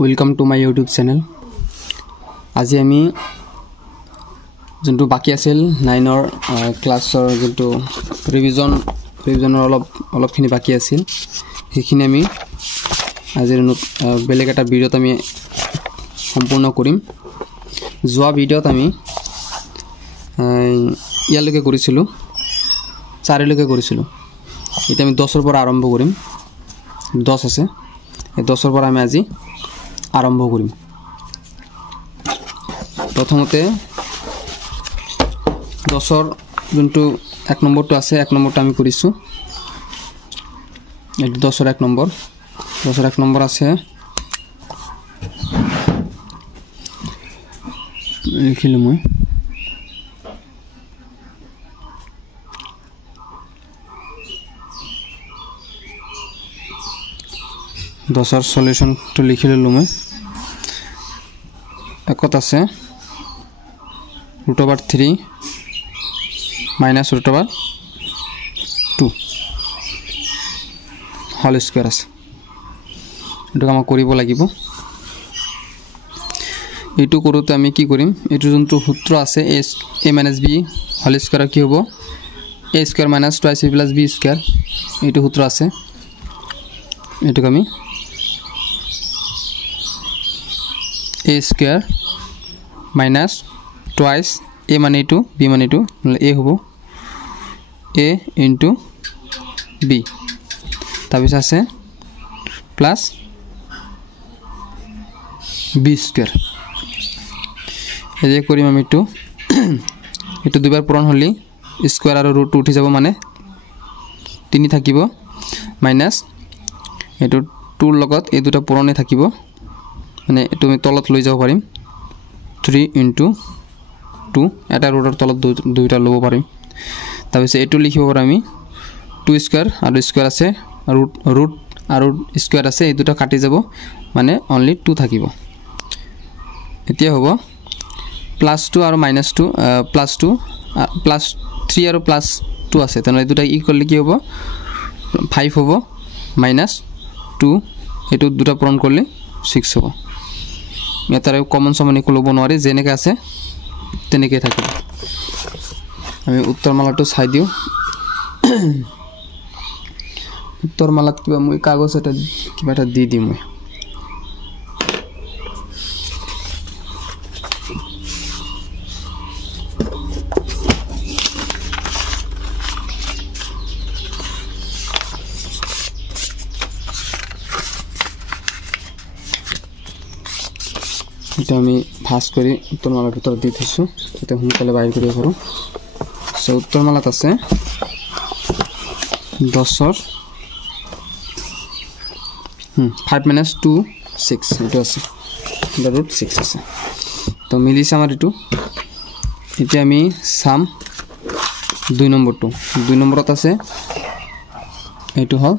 Welcome to my YouTube channel. আজি আমি যোনটো বাকি আছিল 9 ক্লাছৰ যোনটো ৰিভিজনৰ অলপখিনি বাকি আছিল সেইখিনি আমি আজিৰ বেলেগ এটা ভিডিওত আমি সম্পূৰ্ণ কৰিম। যোৱা ভিডিওত আমি ইয়ালৈকে কৰিছিলো 4 লৈকে কৰিছিলো। এটা আমি 10 ৰ পৰা আৰম্ভ কৰিম। 10 আছে, এই 10 ৰ পৰা আমি আজি আৰম্ভ কৰিম। প্ৰথমতে 10 ৰ যোনটো 1 নম্বৰটো আছে 1 নম্বৰটো আমি কৰিছো। এই 10 ৰ 1 নম্বৰ 10 ৰ 1 নম্বৰ আছে লিখিলো মই দশৰ সলিউশন তো লিখি ললো মই। একত আছে √3 - √2 হোল স্কয়ার আছে। এটো কাম কৰিব লাগিব। এটো কৰোতে আমি কি কৰিম, এটো যোনটো সূত্ৰ আছে a - b হোল স্কয়াৰ কি হ'ব a² - 2ac + b²। এটো সূত্ৰ আছে, এটো আমি a² - twice a মানে এটো b মানে এটো a হ'ব a * b তাৰপিছত আছে প্লাস b²। এই কৰিম আমি এটো দুবাৰ পূৰণ হলি স্কয়াৰ আৰু ৰুট উঠি যাব, মানে 3 থাকিব মাইনাস এটো 2 ৰ লগত এই দুটা পূৰণে থাকিব, মানে এটো আমি তলত লৈ যাব পাৰিম 3 * 2 এটা ৰুটৰ তলত দুইটা লব পাৰিম। তাৰপিছত এটো লিখিব পাৰো আমি 2² আৰু স্কয়াৰ আছে ৰুট আৰু স্কয়াৰ আছে, এই দুটা কাটি যাব, মানে অনলি 2 থাকিব। এতিয়া হ'ব +2 আৰু -2 +2 +3 আৰু +2 আছে, তেনে এই দুটা ইকুয়াল কি হ'ব 5 হ'ব -2 এটো দুটা পূৰণ কৰিলে 6 হ'ব। এটাৰে কমন সমান একো লব নোৱাৰে, যেনেকৈ আছে তেনেকৈ থাকিব। আমি উত্তৰমালাটো চাই দিও। উত্তৰমালাত কিবা মই কাগজ এটা কিবা এটা দি দিম মই। এটা আমি ভাস কৰি উত্তৰমালাৰ ভিতৰত দি থৈছো, যাতে সোনকালে বাহিৰ কৰিব পাৰো। সো উত্তৰমালাত আছে 10 ৰ 5 - 2 6 এটো আছে √6 আছে। তো মিলিছে আমাৰ এটো। এতিয়া আমি সাম 2 নম্বৰটো 2 নম্বৰত আছে এটো হল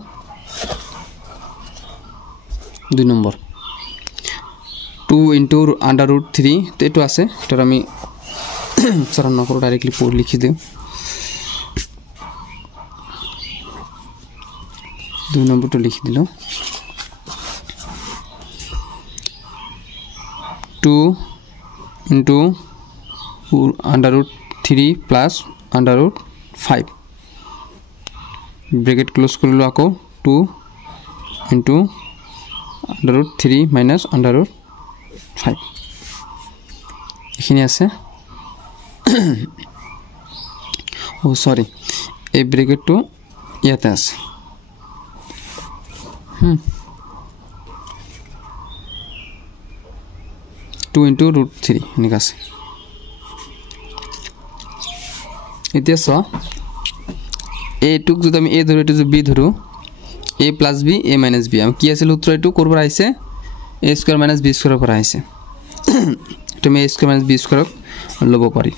2 নম্বৰ 2 * √3 এটো আছে। তো আমি উচ্চাৰণ নকৰো, ডাইৰেক্টলি পড়ে লিখি দিও। 2 নম্বৰটো লিখি দিলো 2 * √3 + √5 ব্ৰ্যাকেট ক্লোজ কৰিলো। আকৌ 2 * √3 - √5 এখানে আছে। ও সরি, এই ব্র্যাকেটটো ইয়াতে আছে। 2 * √3 এনেকা আছে। এতিয়া চ এটুক যদি আমি a ধৰো, এটো যদি b ধৰো, a + b a - b আমি কি আছিল সূত্ৰ, এটো কৰবৰ আহিছে a² - b² পৰা আহিছে। তুমি a² - b² লব পাৰি।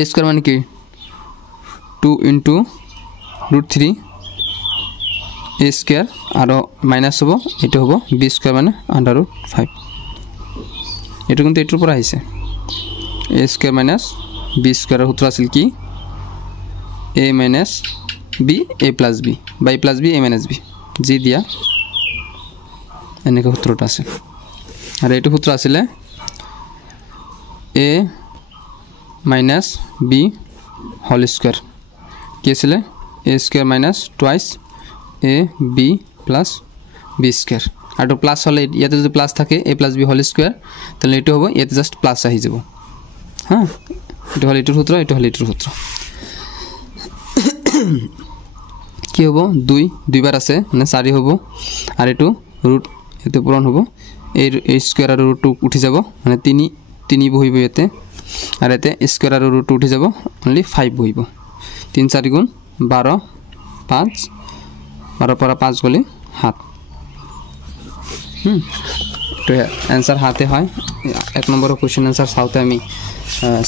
a² মানে কি 2 * √3 a² আৰু মাইনাস হ'ব, এটো হ'ব b² মানে √5। এটো কিন্তু এটোৰ পৰা আহিছে a² - b² ৰ সূত্ৰ আছিল কি a - b a + b বা a + b a - b, যি দিয়া এনেকৈ সূত্ৰটা আছে। আৰু এইটো সূত্ৰ আছিলে a minus b whole square কি আছিলে a square minus twice a b plus b square আৰু প্লাস হলে ইয়াতে যদি প্লাস থাকে a plus b whole square তাহলে এটো হ'ব ইয়াতে জাস্ট প্লাস আহি যাব হ্যাঁ এটো হল এটোৰ সূত্ৰ এটো হল এটোৰ সূত্ৰ কি হ'ব 2 দুইবাৰ আছে মানে 4 হ'ব আৰু এটো ৰুট এতে পূৰণ হ'ব এই স্কয়াৰ আৰু ৰুট উঠি যাব মানে 3 বহিব ইয়াতে আৰু এতে স্কয়াৰ আৰু ৰুট উঠি যাব অনলি 5 বহিব 3 4 গুণ 12 5 12 পৰা 5 গলে 7 তো आंसर হাতে হয় এক নম্বৰৰ কোশ্চেন आंसर সাউতে আমি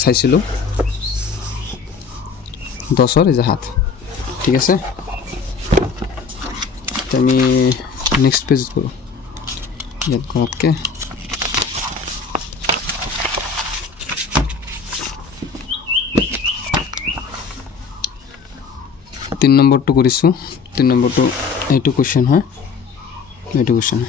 চাইছিলো 10 এর হাত ঠিক আছে আমি নেক্সট পেজ করব ইয়াত কমকে तीन नंबर तो करिसु 3 नंबर तो एटू क्वेश्चन है एटू क्वेश्चन है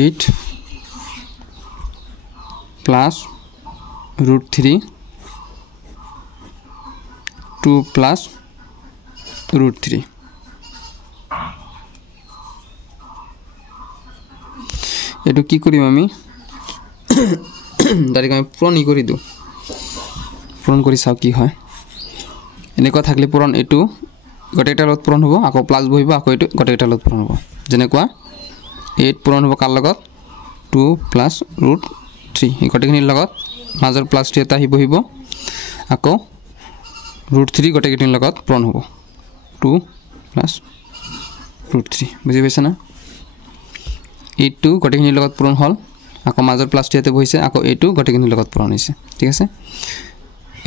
eight plus root 3 2 plus root 3 এটো কি কৰিম আমি ডাইৰেক্ট আমি পূৰণ কৰি দিও পূৰণ কৰি চাও কি হয় এনেকুৱা থাকলে পূরণ এটো গটেটা লগত পূরণ হ'ব আকৌ প্লাস বহিব আকৌ এটো গটেটা লগত পূরণ হ'ব যেনেকুৱা 8 পূৰণ হ'ব কাৰ লগত 2 plus root 3 গটেখিনি লগত মাজৰ প্লাস টি এটা হি বহিব আকৌ root 3 গটেখিনি লগত পূৰণ হ'ব 2 plus root 3 বুজি পাইছা না এইটো গটেখিনি লগত পূৰণ হল আকৌ মাজৰ প্লাস টি এটা বহিছে আকৌ এইটো গটেখিনি লগত পূৰণ হৈছে ঠিক আছে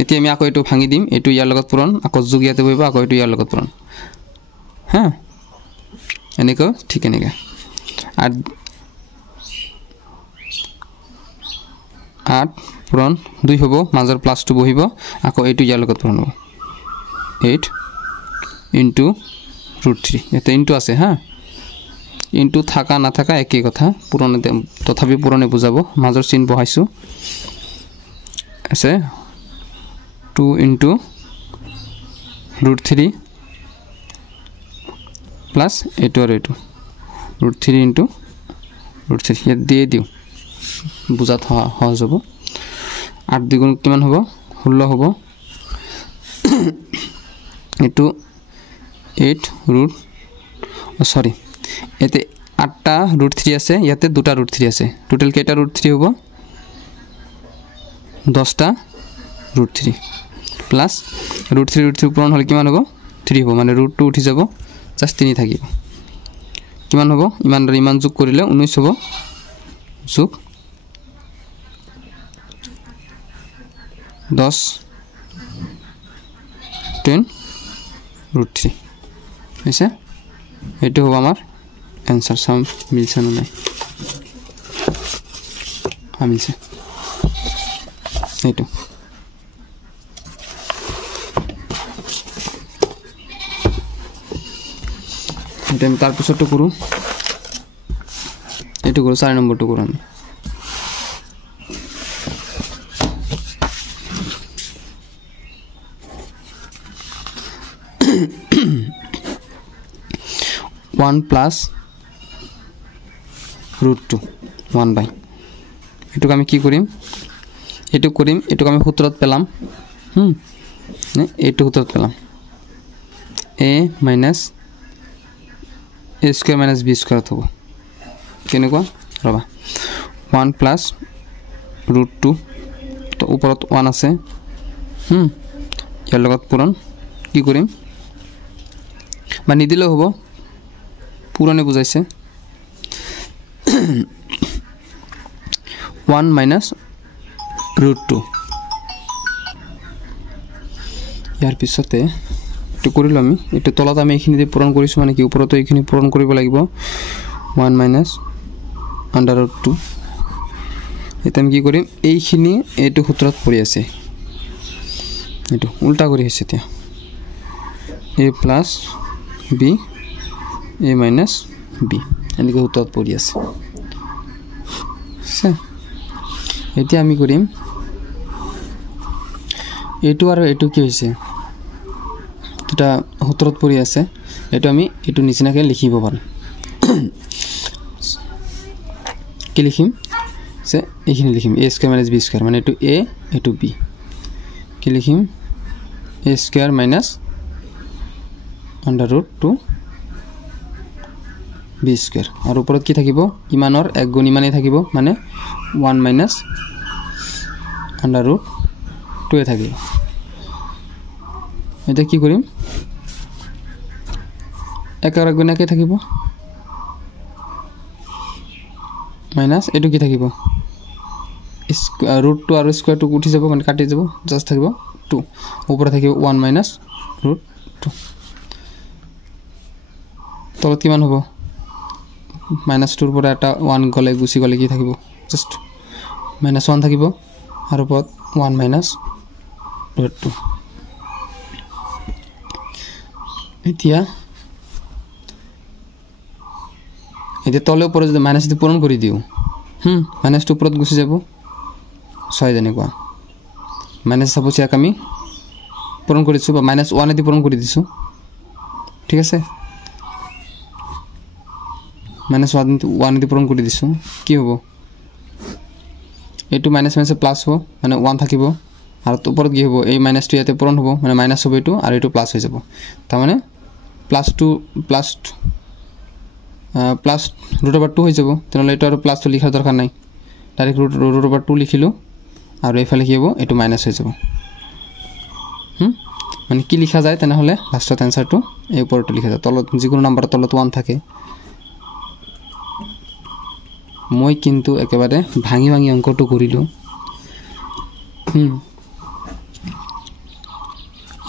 এতিয়া আমি আকৌ এইটো ভাঙি দিম এইটো ইয়াৰ লগত পূৰণ আকৌ যোগ ইয়াতে বহিব আকৌ এইটো ইয়াৰ লগত পূৰণ হ্যাঁ এনেকৈ ঠিক এনেকৈ আৰু 8 পূৰণ 2 হবো মাজৰ প্লাস 2 বহিব আকৌ এইটো ইয়াৰ লগত পূৰণ হ'ব 8 ইনটু root 3 এটা ইনটু আছে হ্যাঁ ইনটু থাকা না থাকা একই কথা পূরণে তথাপি পূরণে বুজাবো মাজৰ চিন বহাইছো আছে 2 ইনটু root 3 প্লাস এইটো আৰু এইটো root 3 ইনটু root 3 ইয়াত দিয়ে দিও বুজাত সহজ হ'ব 8 দ্বিগুণ কিমান হ'ব 16 হ'ব এটো 8 root সরি এতে 8টা root 3 আছে ইয়াতে 2টা root 3 আছে টোটাল কেটা root 3 হ'ব 10টা root 3 প্লাস root 3 পূরণ হলে কিমান হ'ব 3 হ'ব মানে root 2 উঠি যাব জাস্ট 3 থাকিব কিমান হ'ব ইমান যোগ কৰিলে 19 হ'ব যোগ 10 10 root 3 ऐसे एटो हो हमार आंसर सम मिलছে না নাই হ্যাঁ মিলছে এটো এটা আমি তার পিছৰটো কৰো এটো কৰো 4 নম্বৰটো কৰো আমি one plus root 2 1 by এটুক আমি কি করিম এটুক আমি সূত্রত পেলাম এটু সূত্রত পেলাম a minus a square minus b square হবো কেনেকুৱা ৰবা 1 plus root 2 তো ওপৰত 1 আছে ইয়াৰ লগত পূৰণ কি কৰিম বা নিদিলেও হ'ব পুৰনে বুঝাইছে 1 minus root 2 ইয়াৰ পিছতে এইটো কৰিলোঁ আমি এইটো তলত আমি এইখিনি দি পূৰণ কৰিছোঁ মানে কি ওপৰতো এইখিনি পূৰণ কৰিব লাগিব 1 মাইনাছ আণ্ডাৰ ৰুট 2 এতিয়া আমি কি কৰিম এইখিনি এইটো সূত্ৰত পৰি আছে এইটো উল্টা কৰি হৈছে এতিয়া a plus b a minus b এনেকৈ সূত্ৰত পৰি আছে এতিয়া আমি কৰিম এইটো আৰু এইটো কি হৈছে এটা সূত্ৰত পৰি আছে এইটো আমি এইটো নিচিনাকৈ লিখিব পাৰোঁ কি লিখিম যে এইখিনি লিখিম a square minus b square মানে এইটো a এইটো b কি লিখিম a square minus under root 2 b square আৰু ওপৰত কি থাকিব ইমানৰ এক গুণ ইমানেই থাকিব মানে 1 মাইনাছ আণ্ডাৰ ৰুট 2 এ থাকিব এটা কি কৰিম এক আৰু গুণ একে থাকিব মাইনাছ এইটো কি থাকিব ৰুট 2 আৰু স্কয়াৰ 2 উঠি যাব মানে কাটি যাব জাস্ট থাকিব 2 ওপৰত থাকিব 1 মাইনাছ ৰুট 2 তলত কিমান হ'ব মাইনাছ 2 ৰ পৰা এটা 1 গলে গুছি গলে কি থাকিব জাস্ট মাইনাছ 1 থাকিব আৰু ওপৰত 1 মাইনাছ ৰুট 2 এতিয়া তলে ওপৰত যদি মাইনাছ দি পূৰণ কৰি দিও মাইনাছ 2 ওপৰত গুছি যাব 6 যেনেকুৱা মাইনাছ সাপোজ ইয়াক আমি পূৰণ কৰিছো বা মাইনাছ 1 দি পূৰণ কৰি দিছো ঠিক আছে মাইনাছ 1 দি পূৰণ কৰি দিছো কি হ'ব এইটো মাইনাছ মাইনাছ প্লাস হ'ব মানে 1 থাকিব আৰু ওপৰত কি হ'ব এই মাইনাছ 2 ইয়াতে পূৰণ হ'ব মানে মাইনাছ হ'ব এইটো আৰু এইটো প্লাস হৈ যাব তাৰ মানে প্লাস 2 প্লাস ৰুট ওভাৰ 2 হৈ যাব তেনেহলে এইটো আৰু প্লাস 2 লিখাৰ দৰকাৰ নাই ডাইৰেক্ট ৰুট ওভাৰ 2 লিখিলো আৰু এইফালে কি হ'ব এইটো মাইনাছ হৈ যাব মানে কি লিখা যায় তেনেহলে লাষ্টত আনসাৰটো এই ওপৰটো লিখা যায় তলত যিকোনো নাম্বাৰৰ তলত 1 থাকে মই কিন্তু একেবাৰে ভাঙি ভাঙি অঙ্কটো কৰিলো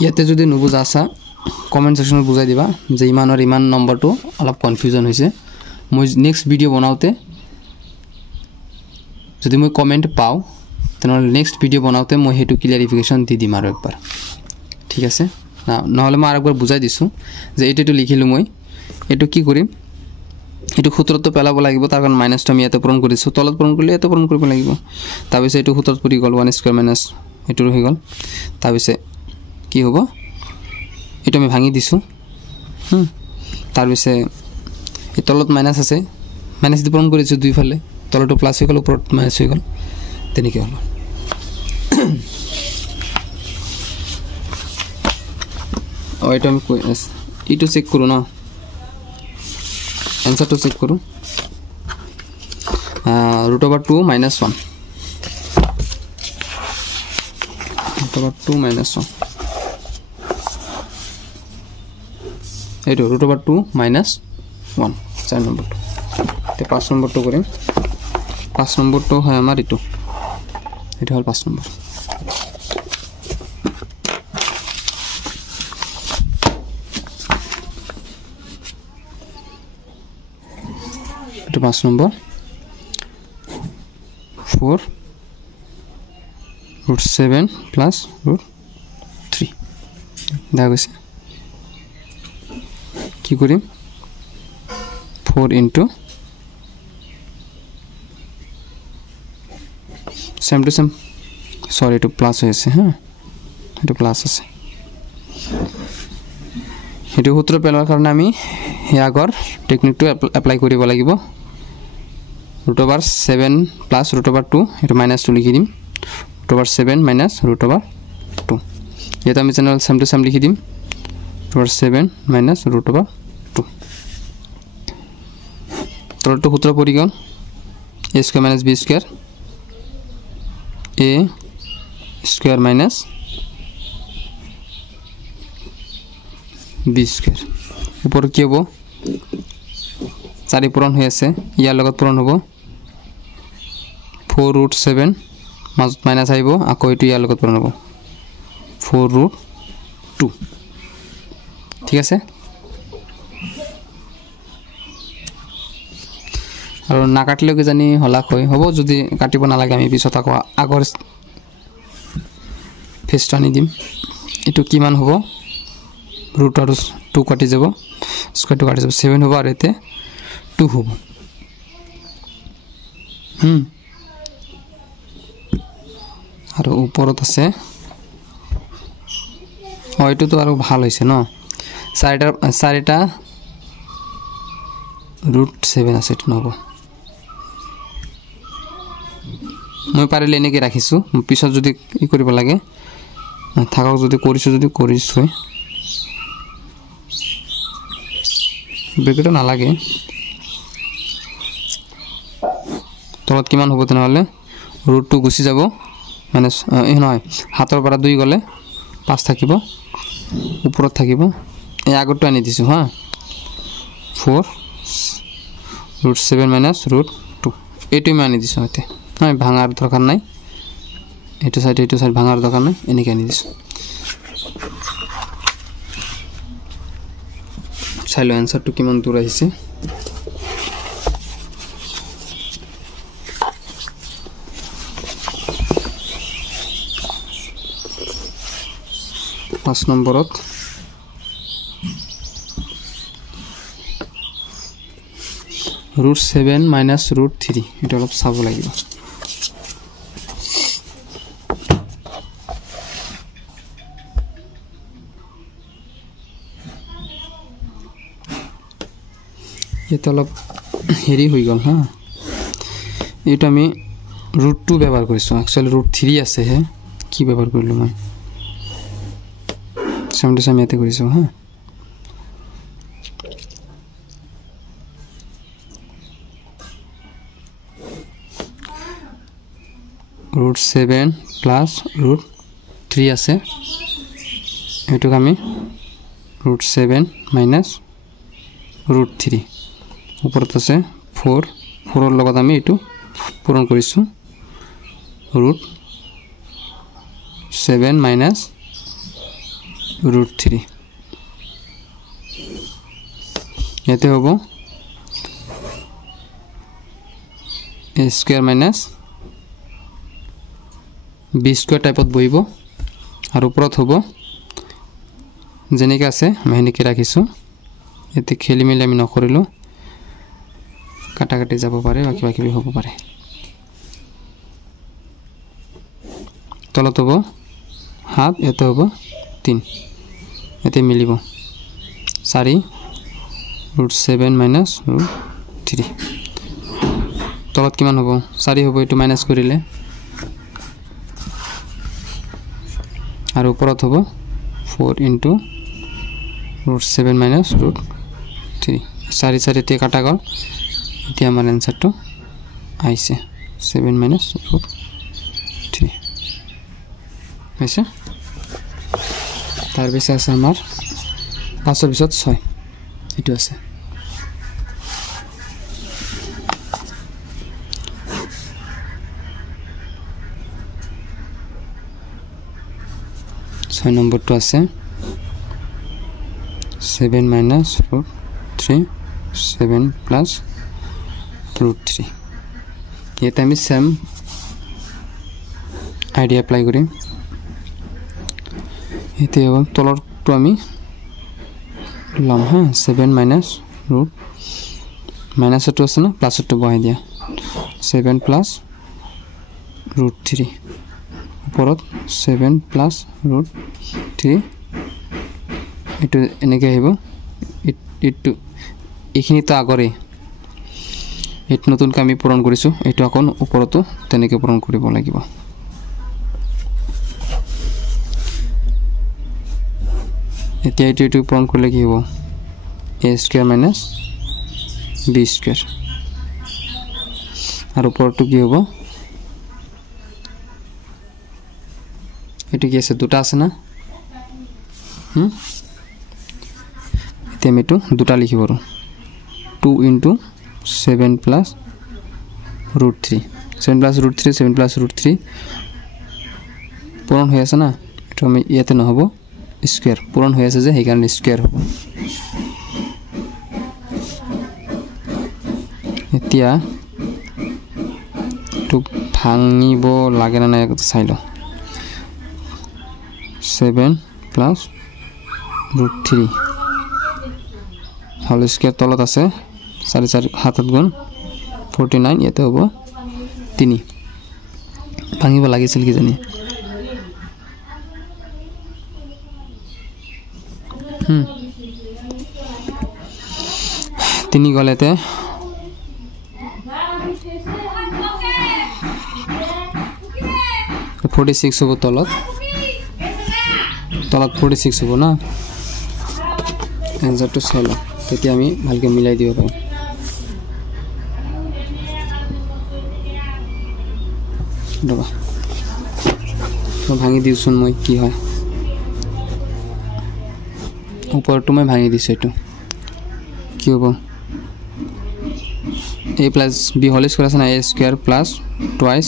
ইয়াতে যদি নুবুজা আছা কমেন্ট সেকশনত বুজাই দিবা যে ইমানৰ ইমান নম্বৰটো অলপ কনফিউজন হৈছে মই নেক্সট ভিডিও বনাওতে যদি মই কমেন্ট পাও তেনেহলে নেক্সট ভিডিও বনাওতে মই হেতু ক্লিয়াৰিফিকেশন দি দিম আৰু একবাৰ ঠিক আছে না নহলে মই আৰেকবাৰ বুজাই দিছো যে এটাটো লিখিলো মই এটো কি কৰিম এটো সূত্ৰটো পেলাব লাগিব তাৰ কাৰণ মাইনাসটো আমি এতে পূৰণ কৰিছো তলত পূৰণ কৰিলে এতে পূৰণ কৰিব লাগিব তাৰ পিছত এটো সূত্ৰত পৰি গল 1 স্কয়াৰ মাইনাস এটো হৈ গল তাৰ পিছত কি হ'ব এটো আমি ভাঙি দিছো তাৰ পিছত এই তলত মাইনাস আছে মাইনাস দি পূৰণ কৰিছো দুই ফালে তলটো প্লাস হৈ গল ওপৰত মাইনাস হৈ গল তেনেকৈ হল এটা আমি ইটো চেক কৰো না आंसर तो चेक करूँ root over 2 minus 1 root over 2 minus 1 ये रूट ओवर 2 माइनस 1 4 नंबर तो 5 नंबर तो करें 5 नंबर तो है हमारे इटो ये हल 5 नंबर तो 5 नंबर 4 रूट 7 प्लस रूट 3 দেখা গৈছে কি কৰিম 4 into same to same sorry two plus হৈছে হ্যাঁ এটা প্লাস আছে এটা সূত্র পেলোৱাৰ কাৰণে আমি এই আগৰ টেকনিকটো এপ্লাই কৰিব লাগিব root over 7 plus root over 2 এটা माइनस 2 লিখি দিম root over 7 minus root over 2 এটা আমি চ্যানেল সেম টু সেম লিখি দিম root over 7 minus root over 2 তলটো সূত্র পৰি গল a square minus b square a square minus b square উপর কি হ'ব 4 পূরণ হৈ আছে ইয়াৰ লগত পূরণ হ'ব 4 रूट 7 माइनस आइबो आको एटु यार লগত পূরণ হ'ব 4 रूट 2 ঠিক আছে আৰু না কাটিলেও কিজানি হলাক হয় হ'ব যদি কাটিব নালাগে আমি পিছত আকৌ আগৰ ফেচটো আনি দিম এইটো কিমান হ'ব ৰুট আৰু 2 কাটি যাব স্কয়াৰটো কাটি যাব 7 হ'ব আৰু এতে 2 হ'ব আৰু ওপৰত আছে হয়তো আৰু ভাল হৈছে ন চাৰিটা ৰুট 7 আছে এইটো নহব মই পাৰিলে এনেকৈ ৰাখিছোঁ পিছত যদি ই কৰিব লাগে থাকক যদি কৰিছোঁ ব্ৰেকেটটো নালাগে তলত কিমান হ'ব তেনেহ'লে ৰুটটো গুচি যাব মানে নহয় হাতৰ পৰা 2 গ'লে 5 থাকিব ওপৰত থাকিব এই আগৰটো আনি দিছোঁ হা 4 ৰুট 7 মাইনাছ ৰুট 2 এইটো মই আনি দিছোঁ ইয়াতে হয় ভাঙাৰ দৰকাৰ নাই এইটো সাইড ভাঙাৰ দৰকাৰ নাই এনেকৈ আনি দিছোঁ চাই লওঁ এনসাৰটো কিমান দূৰ আহিছে পাঁচ নম্বৰত ৰুট 7 মাইনাছ ৰুট 3 এটা অলপ চাব লাগিব এটা অলপ হেৰি হৈ গ'ল হা এইটো আমি ৰুট 2 ব্যৱহাৰ কৰিছোঁ একচুৱেলি ৰুট 3 আছে হে কি ব্যৱহাৰ কৰিলোঁ মই সামনে ইয়াতে কৰিছোঁ হা ৰুট 7 প্লাছ ৰুট 3 আছে এইটোক আমি ৰুট 7 মাইনাছ ৰুট 3 ওপৰত আছে 4 লগত আমি এইটো পূৰণ কৰিছোঁ ৰুট 7 মাইনাছ ৰুট 3 ইয়াতে হ'ব a square minus b square টাইপত বহিব আৰু ওপৰত হ'ব যেনেকৈ আছে মই এনেকৈ ৰাখিছোঁ এতে খেলি মেলি আমি নকৰিলোঁ কাটাকাটি যাব পাৰে বা কিবা কিবি হ'ব পাৰে তলত হ'ব 7 এতে হ'ব 3 এতে মিলিব 4 ৰুট 7 মাইনাছ ৰুট 3 তলত কিমান হ'ব 4 হ'ব এইটো মাইনাছ কৰিলে আৰু ওপৰত হ'ব 4 ইনটু ৰুট 7 মাইনাছ ৰুট 3 4 তে কাটা গ'ল এতিয়া আমাৰ এনসাৰটো আইছে 7 মাইনাছ ৰুট 3 আইছে তাৰ পিছত আছে আমাৰ 5 পিছত 6 এইটো আছে নম্বৰটো আছে 7 মাইনাছ ৰুট 3 7 প্লাছ ৰুট 3 ইয়াতে আমি সেম আইডিয়া এপ্লাই কৰিম এতে তলৰটো আমি লম হা 7 মাইনাছ ৰুট মাইনাছটো আছে না প্লাছটো বহাই দিয়া 7 প্লাছ ৰুট 3 ওপৰত 7 প্লাছ ৰুট 3 এইটো এনেকৈ আহিব এইটো এইখিনিতো আগৰে এইটো নতুনকৈ আমি পূৰণ কৰিছোঁ এইটো আকৌ ওপৰতো তেনেকৈ পূৰণ কৰিব লাগিব এতিয়া এইটো পূৰণ কৰিলে কি হ'ব a square minus b square আৰু ওপৰটো কি হ'ব এইটো কি আছে দুটা আছে না এতিয়া আমি এইটো দুটা লিখিব পাৰোঁ 2 into 7 plus root 3 7 plus root 3 7 plus root 3 পূৰণ হৈ আছে না এইটো আমি ইয়াতে নহ'ব স্কোয়াৰ পূৰণ হৈ আছে যে সেইকাৰণে স্কোয়ার হ'ব এতিয়া তো ভাঙিব লাগে না নাই চাই ল 7 প্লাস √3 হোল স্কয়ার তলত আছে 4 হাতত গুণ 49 ইয়াতে হ'ব 3 ভাঙিব লাগিছিল কি জানি তিনি গলেতে 46 হ'ব তলত 46 হ'ব না आंसर तो चाल তেতিয়া আমি ভালকে মিলাই দিব পাৰো ৰবা তো ভাঙি দিউছন মই কি হয় উপৰটো মই ভাঙি দিছো এটো কি হ'ব a plus b whole square আছে না a square plus twice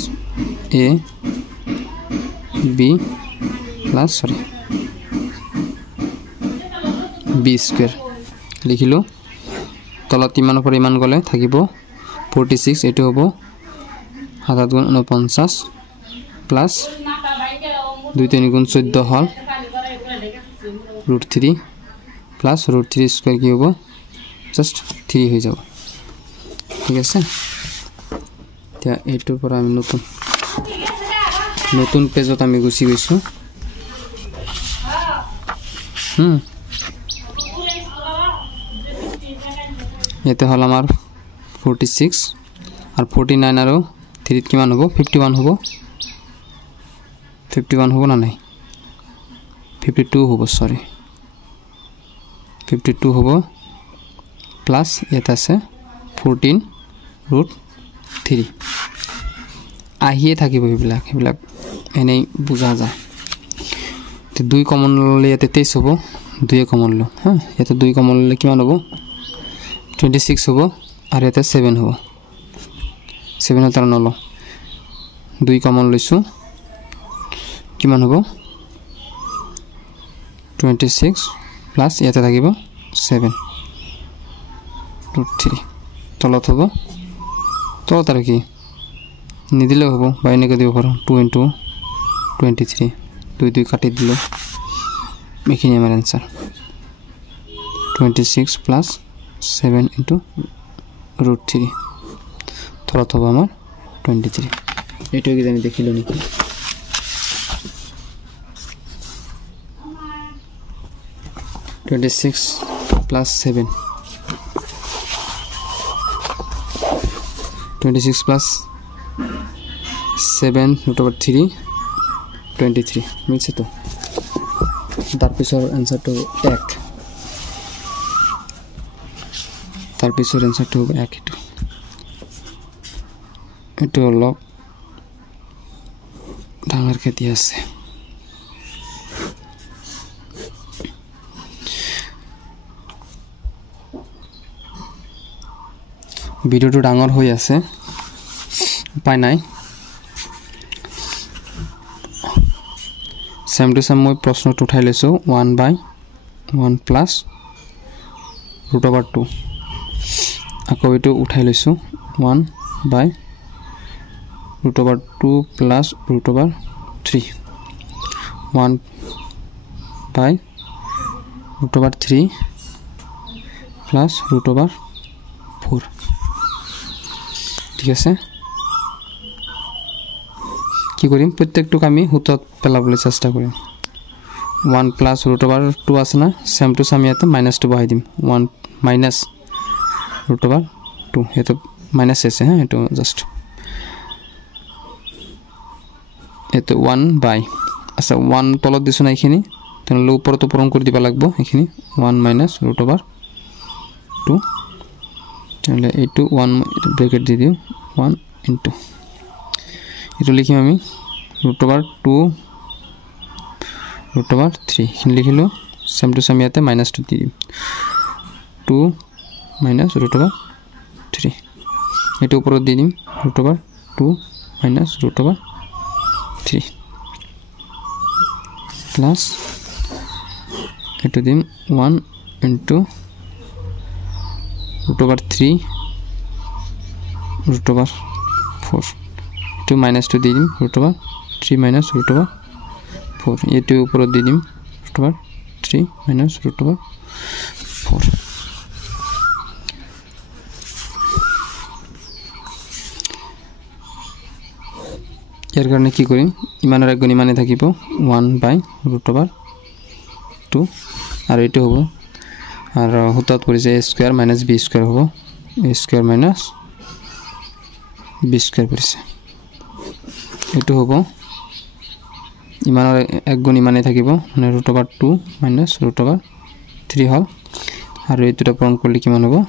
a b plus sorry b square লিখিলো তলত ইমান উপর ইমান গলে থাকিব 46 এটো হ'ব 7 গুণ 49 প্লাস 2 3 গুণ 14 হল √3 প্লাস √3 স্কয়ার কি হ'ব জাস্ট 3 হৈ যাব ঠিক আছে তা এটোৰ পৰা আমি নতুন পেজত আমি গুছি গৈছো এতে হল আমার 46 আর 49 আর 3 কিমান হ'ব 51 হ'ব 51 হ'ব না নাই 52 হ'ব সরি 52 হ'ব প্লাস এটা আছে 14√3 আহিয়ে থাকিব এইবিলাক এনেই বুঝা যায় তে 2 কমন ললে এতে 23 হ'ব 2 কমন ল হ্যাঁ এতে 2 কমন ললে কিমান হ'ব 26 হ'ব আর এতে 7 হ'ব 7 তার নল 2 কমন লইছো কিমান হ'ব 26 প্লাস এতে থাকিব 7√3 তলত হ'ব তলত আর কি নিদিলেও হ'ব বা এনেকৈ দিব পাৰো 2 * 23 2 কাটি দিলো এইখিনি আমাৰ आंसर 26 প্লাস 7 * √3 তলত হ'ব আমাৰ 23 এটো কি জানি দেখিলো নেকি 26 plus 7 26 plus 7√3 23 মিলছে তো তার পিছৰ आंसरটো 1 তাৰ পিছৰ आंसरটো 1 এটো অলপ ডাঙৰ খেতি আছে ভিডিওটো ডাঙৰ হৈ আছে উপায় নাই सेम टू सेम मैं प्रश्न उठाई लैसो 1/1 प्लस √2 आको एटो उठाई लैसो 1/√2 प्लस √3 1/√3 प्लस √4 ठीक है কি কৰিম প্ৰত্যেকটো আমি হুতত পেলাবলৈ চেষ্টা কৰিম 1 প্লাস √2 আছে না সেম টু সেম ইয়াতে -2 বহাই দিম 1 মাইনাস √2 এটো মাইনাস আছে হ্যাঁ এটো জাস্ট এটো 1 বাই আচ্ছা 1 তলত দিছো না এখিনি তেনলে উপৰটো পূৰণ কৰি দিবা লাগিব এখিনি 1 মাইনাস √2 তেনলে এটো 1 ব্র্যাকেট দি দিও 1 * এটো লিখিম আমি √2 √3 খিনি লিখিলো সেম টু সেম ইয়াতে -2 দি দিম 2 মাইনাস √3 এটো উপৰত দি দিম √2 মাইনাস √3 প্লাস এটো দিম 1 into root over 3 root over 4 to minus 2 দিম root over 3 minus root over 4 এটো উপর দিম root over 3 minus root over 4 এর কারণে কি করি ইমানের এক গুণ ইমানে থাকিব 1 by root over 2 আর এটো হবে আর হঠাৎ পড়িছে a square minus b square হবে a square minus b square পড়িছে এটো হবে ইমানের এক গুণ ইমানে থাকিব মানে root over 2 minus root over 3 হল আর এই দুটো পূরণ করলে কি মান হবে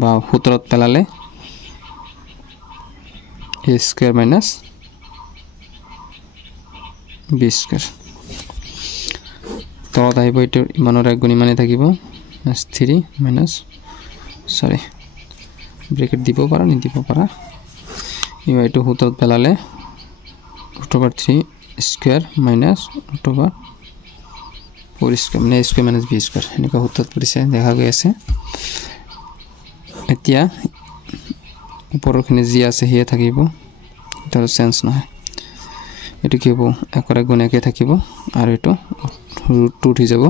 বা সূত্রত পেলালে a square minus b square তো তাইব এটা ইমানের এক গুণ ইমানে থাকিব 3 minus সরি ব্র্যাকেট দিব পারা নি দিব পারা ইউ এটা সূত্রত পেলালে root over 3 square minus root over 4 square মানে a square minus b square এনেকা সূত্রত পড়িছে দেখা গৈ আছে এতিয়া উপৰখিনি জি আছে হিয়ে থাকিব এটাৰ সেন্স নহয় এটো কি হ'ব একৰে গুণ একে থাকিব আৰু এটো root 2 উঠি যাব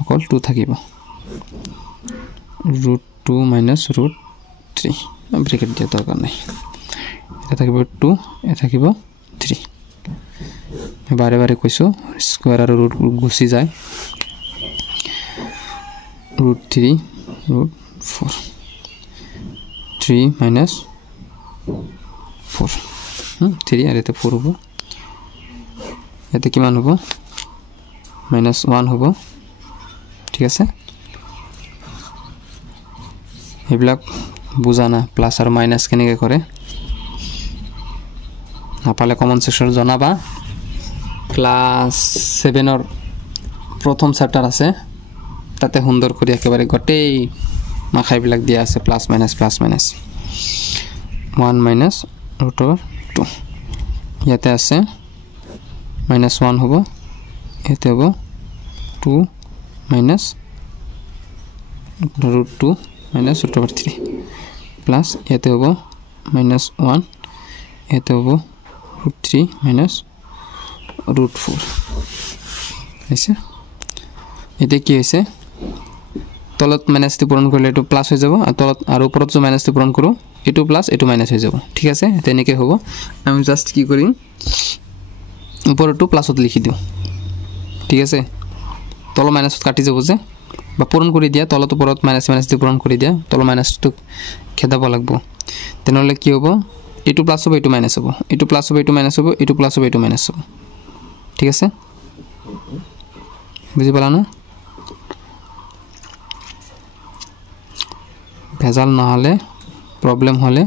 অকল 2 থাকিব root 2 minus root 3 ব্র্যাকেট দিয়া দরকার নাই এটা থাকিব 2 এটা থাকিব 3 বারে বারে কইছো স্কয়ার আর রুট গুছি যায় root 3 root 4 3 minus 4 3 আর এটা 4 হবে এতে কি মান হবে -1 হবে ঠিক আছে এবিলাক বুঝা না প্লাস আর মাইনাস কেনেকে করে নাপালে কমন সেকশন জানাবা ক্লাস 7 এর প্রথম চ্যাপ্টার আছে তাতে সুন্দর করে একেবারে গটেই মাখাইবিলাক দিয়া আছে plus minus 1 minus root over 2 ইয়াতে আছে -1 হবে এতে হবে 2 minus root 2 minus root over 3 plus এতে হবে -1 এতে হবে root 3 minus root 4 আছে এটা কি হইছে তলত মাইনাস টি পূরণ করলে এটো প্লাস হয়ে যাব আর তলত আর উপরত যে মাইনাস টি পূরণ করো এটো প্লাস এটো মাইনাস হয়ে যাব ঠিক আছে তেনেকে হবে আমি জাস্ট কি করি উপরটো প্লাসত লিখি দিও ঠিক আছে তল মাইনাস কাটি যাব যে বা পূরণ কৰি দিয়া তলত উপৰত মাইনাস টি পূৰণ কৰি দিয়া তল মাইনাস টো খেদাব লাগবো তেনেহলে কি হ'ব এটো প্লাস হবে এটো মাইনাস হবে এটো প্লাস হবে এটো মাইনাস হবে এটো প্লাস হবে এটো মাইনাস হবে ঠিক আছে বুঝি পালা না ভেজাল না হলে প্রবলেম হলে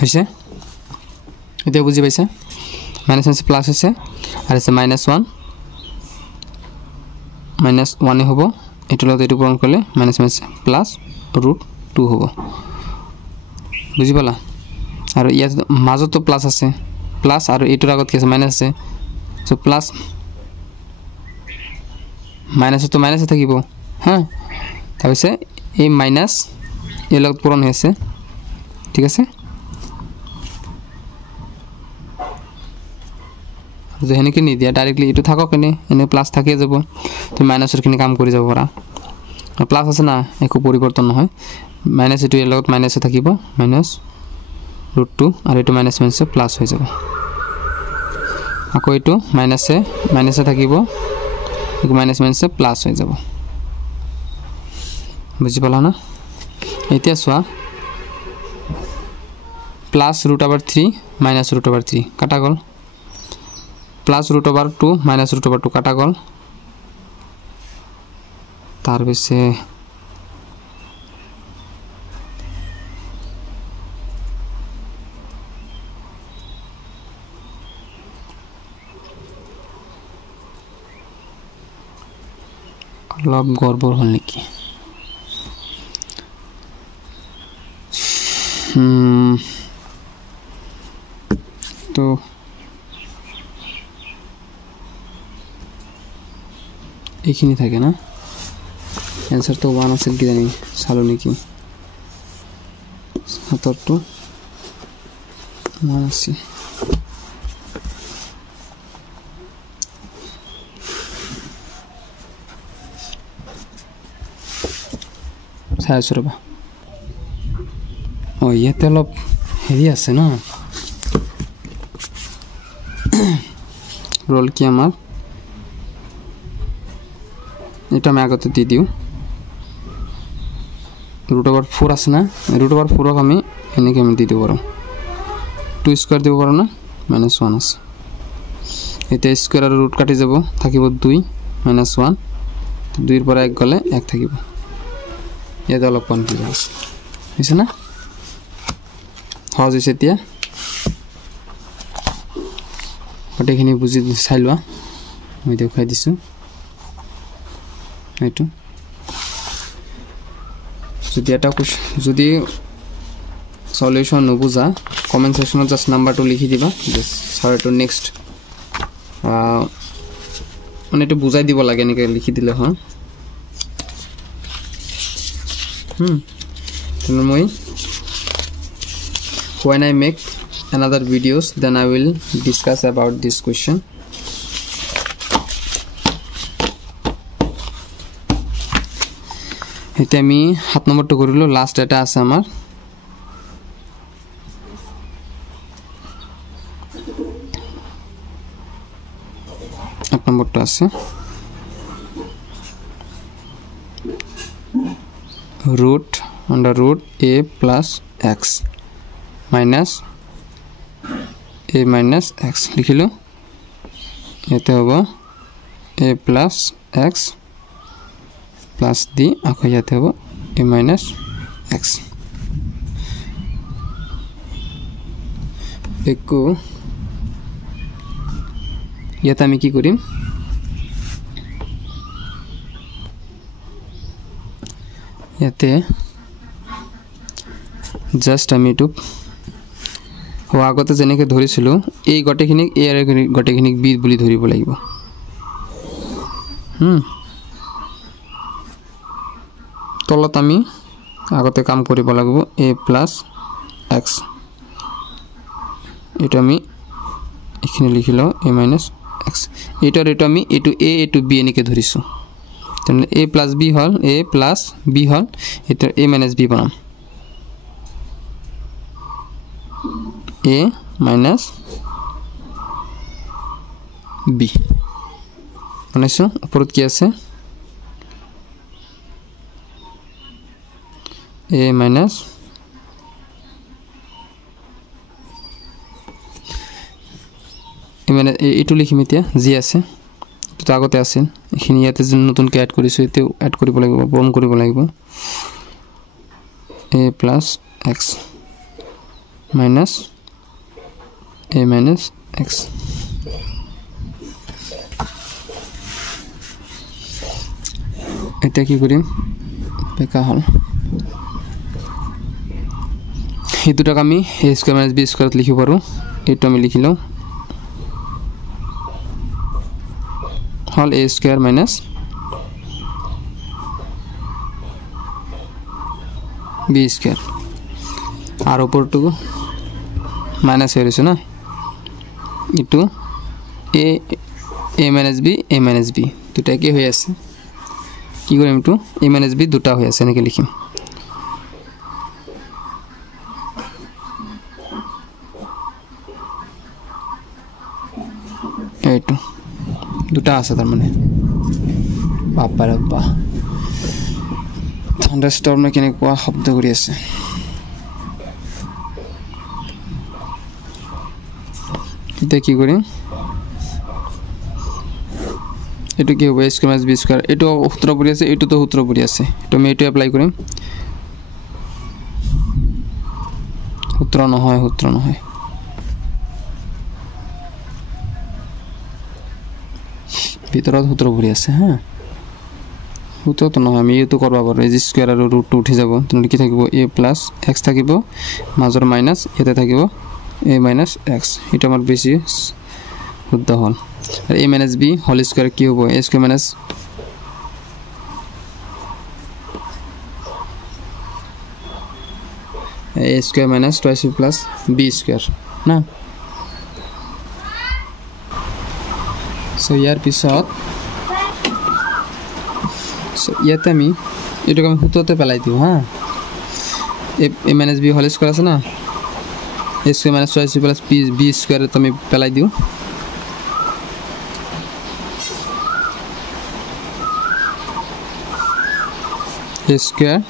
হইছে এটা বুঝি পাইছে মাইনাস আছে প্লাস আছে আর আছে -1 -1 এ হবে এটো লতে এটো পূরণ করলে মাইনাস প্লাস root 2 হবে বুঝি পালা আর ইয়াত মাঝত তো প্লাস আছে প্লাস আর এটোর আগত কি আছে মাইনাস আছে সো প্লাস মাইনাস তো মাইনাস থাকিব হ্যাঁ তাহলে এই মাইনাস এর লগত পূরণ হয়েছে ঠিক আছে যে হেনেকে নি দিয়া ডাইরেক্টলি এটো থাকক কেনে এনে প্লাস থাকে যাব তো মাইনাসের কিনে কাম কৰি যাব পারা প্লাস আছে না একো পরিবর্তন নহয় মাইনাস এটো এর লগত মাইনাসে থাকিব মাইনাস root 2 আর এটো মাইনাস প্লাস হয়ে যাব আকো এটো মাইনাসে থাকিব একো মাইনাস প্লাস হয়ে যাব বুঝি পালা না এতিয়া সোয়া plus root over 3 minus root over 3 কাটা গল plus root over 2 minus root over 2 কাটা গল তার বেশে অলপ গড়বড় হল নাকি এটো এইখিনি থাকে না এনসার তো 1 আছে কি জানি চালো নেকি 7 টু 1 আছে চাইছো ৰবা ও ইয়াতে অলপ হেৰি আছে না রোল কি আমার এটা আমি আগতে দি দিও √4 আছে না √4 আমি এনেকে আমি দি দিব পাৰো 2 স্কয়াৰ দিব পাৰো না -1 আছে এটা স্কয়াৰ আৰ ৰুট কাটি যাব থাকিব 2 -1 2 এর পরে 1 গলে 1 থাকিব এটা অলপ কনফিউজ আছে বুঝছ না সহজ হৈছে এতিয়া ওটাখিনি বুজি চাই লোৱা মই দেখাই দিছো এইটো যদি সলিউশন নবুজা কমেন্ট সেকশনত জাস্ট নাম্বারটো লিখি দিবা জাস্ট স্যার এটো নেক্সট মানে এটো বুজাই দিব লাগে নেকি লিখি দিলে হয় then moi when I make another videos then I will discuss about this question এটা আমি 7 নম্বরটো করিলো লাস্ট এটা আছে আমার 8 নম্বরটা আছে root under root a plus x minus a minus x লিখিলো এতে হবে a plus x plus d আকৌ ইয়াতে হবে a minus x একো ইয়াতে আমি কি কৰিম ইয়াতে জাস্ট আমি টু আগতে যেনেকৈ ধৰিছিলো এই গটেখিনিক এ আৰু গটেখিনিক বি বুলি ধৰিব লাগিব তলত আমি আগতে কাম কৰিব লাগিব a plus x এটা আমি এখানে লিখিলো a minus x এটাৰ এটা আমি এটো a এটো b এনেকৈ ধৰিছো তেনে a plus b hall a plus b হল এটা a minus b বনাম a minus b বনাইছো ওপৰত কি আছে a minus এটো লিখিম এতিয়া জি আছে তো আগতে আছিল এখিনি ইয়াতে যে নতুনকৈ এড কৰিছো এতে এড কৰিব লাগিব বৰ্ণ কৰিব লাগিব a plus x minus a minus x এটা কি কৰিম বেকা হল এই দুটাক আমি a square minus b square লিখিব পাৰো এটো আমি লিখিলো হল a square minus b square আর উপরটুকু মাইনাস হয়ে গেছে না ইটু a minus b দুটা কি হয়ে আছে কি কৰিম ইটু a minus b দুটা হয়ে আছে নেকি লিখিম এইটো দুটা আছে তার মানে বাপা বাবা থান্ডারস্টর্ম কেনেকুৱা শব্দ কৰি আছে এটা কি কৰিম এটো কি হবে স্কয়াৰ মাইনাস বি স্কয়াৰ এটো সূত্ৰ পৰি আছে এটো তো সূত্ৰ পৰি আছে তো আমি এটো এপ্লাই কৰিম সূত্ৰ নহয় ভিতৰত সূত্ৰ পৰি আছে হ্যাঁ সূত্ৰ তো নহয় আমি এটো কৰবা পাৰো a স্কয়াৰ আৰু √2 উঠি যাব তেনে কি থাকিব a plus x থাকিব মাজৰ মাইনাস এতে থাকিব a minus x এটা আমার বেশি শুদ্ধ হল আর a minus b whole square কি হবে a square minus a square minus twice b plus b square না সো ইয়ার পিছত সো ইয়াতে আমি এটাকে আমি সূত্রতে পেলাই দিও হ্যাঁ a minus b whole square আছে না a square minus twice b plus b square তো আমি পেলাই দিও a square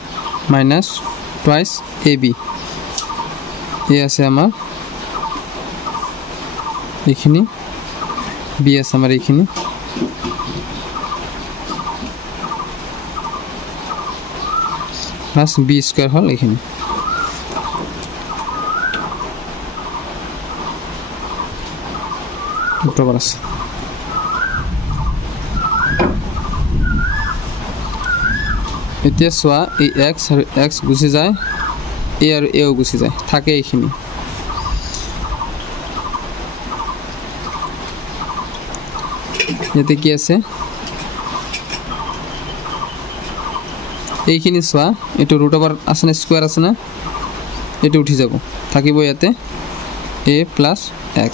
minus twice ab এ আছে আমার এখানে b আছে আমার এখানে প্লাস b স্কয়ার হল এখানে দুটো বার আছে এতিয়া সোয়া এই x গুছি যায় a আর a ও গুছি যায় থাকে এখানে এতে কি আছে এইখিনি সোয়া এটো রুট ওভার আছে না স্কয়ার আছে না এটা উঠি যাব থাকিব ইয়াতে a plus x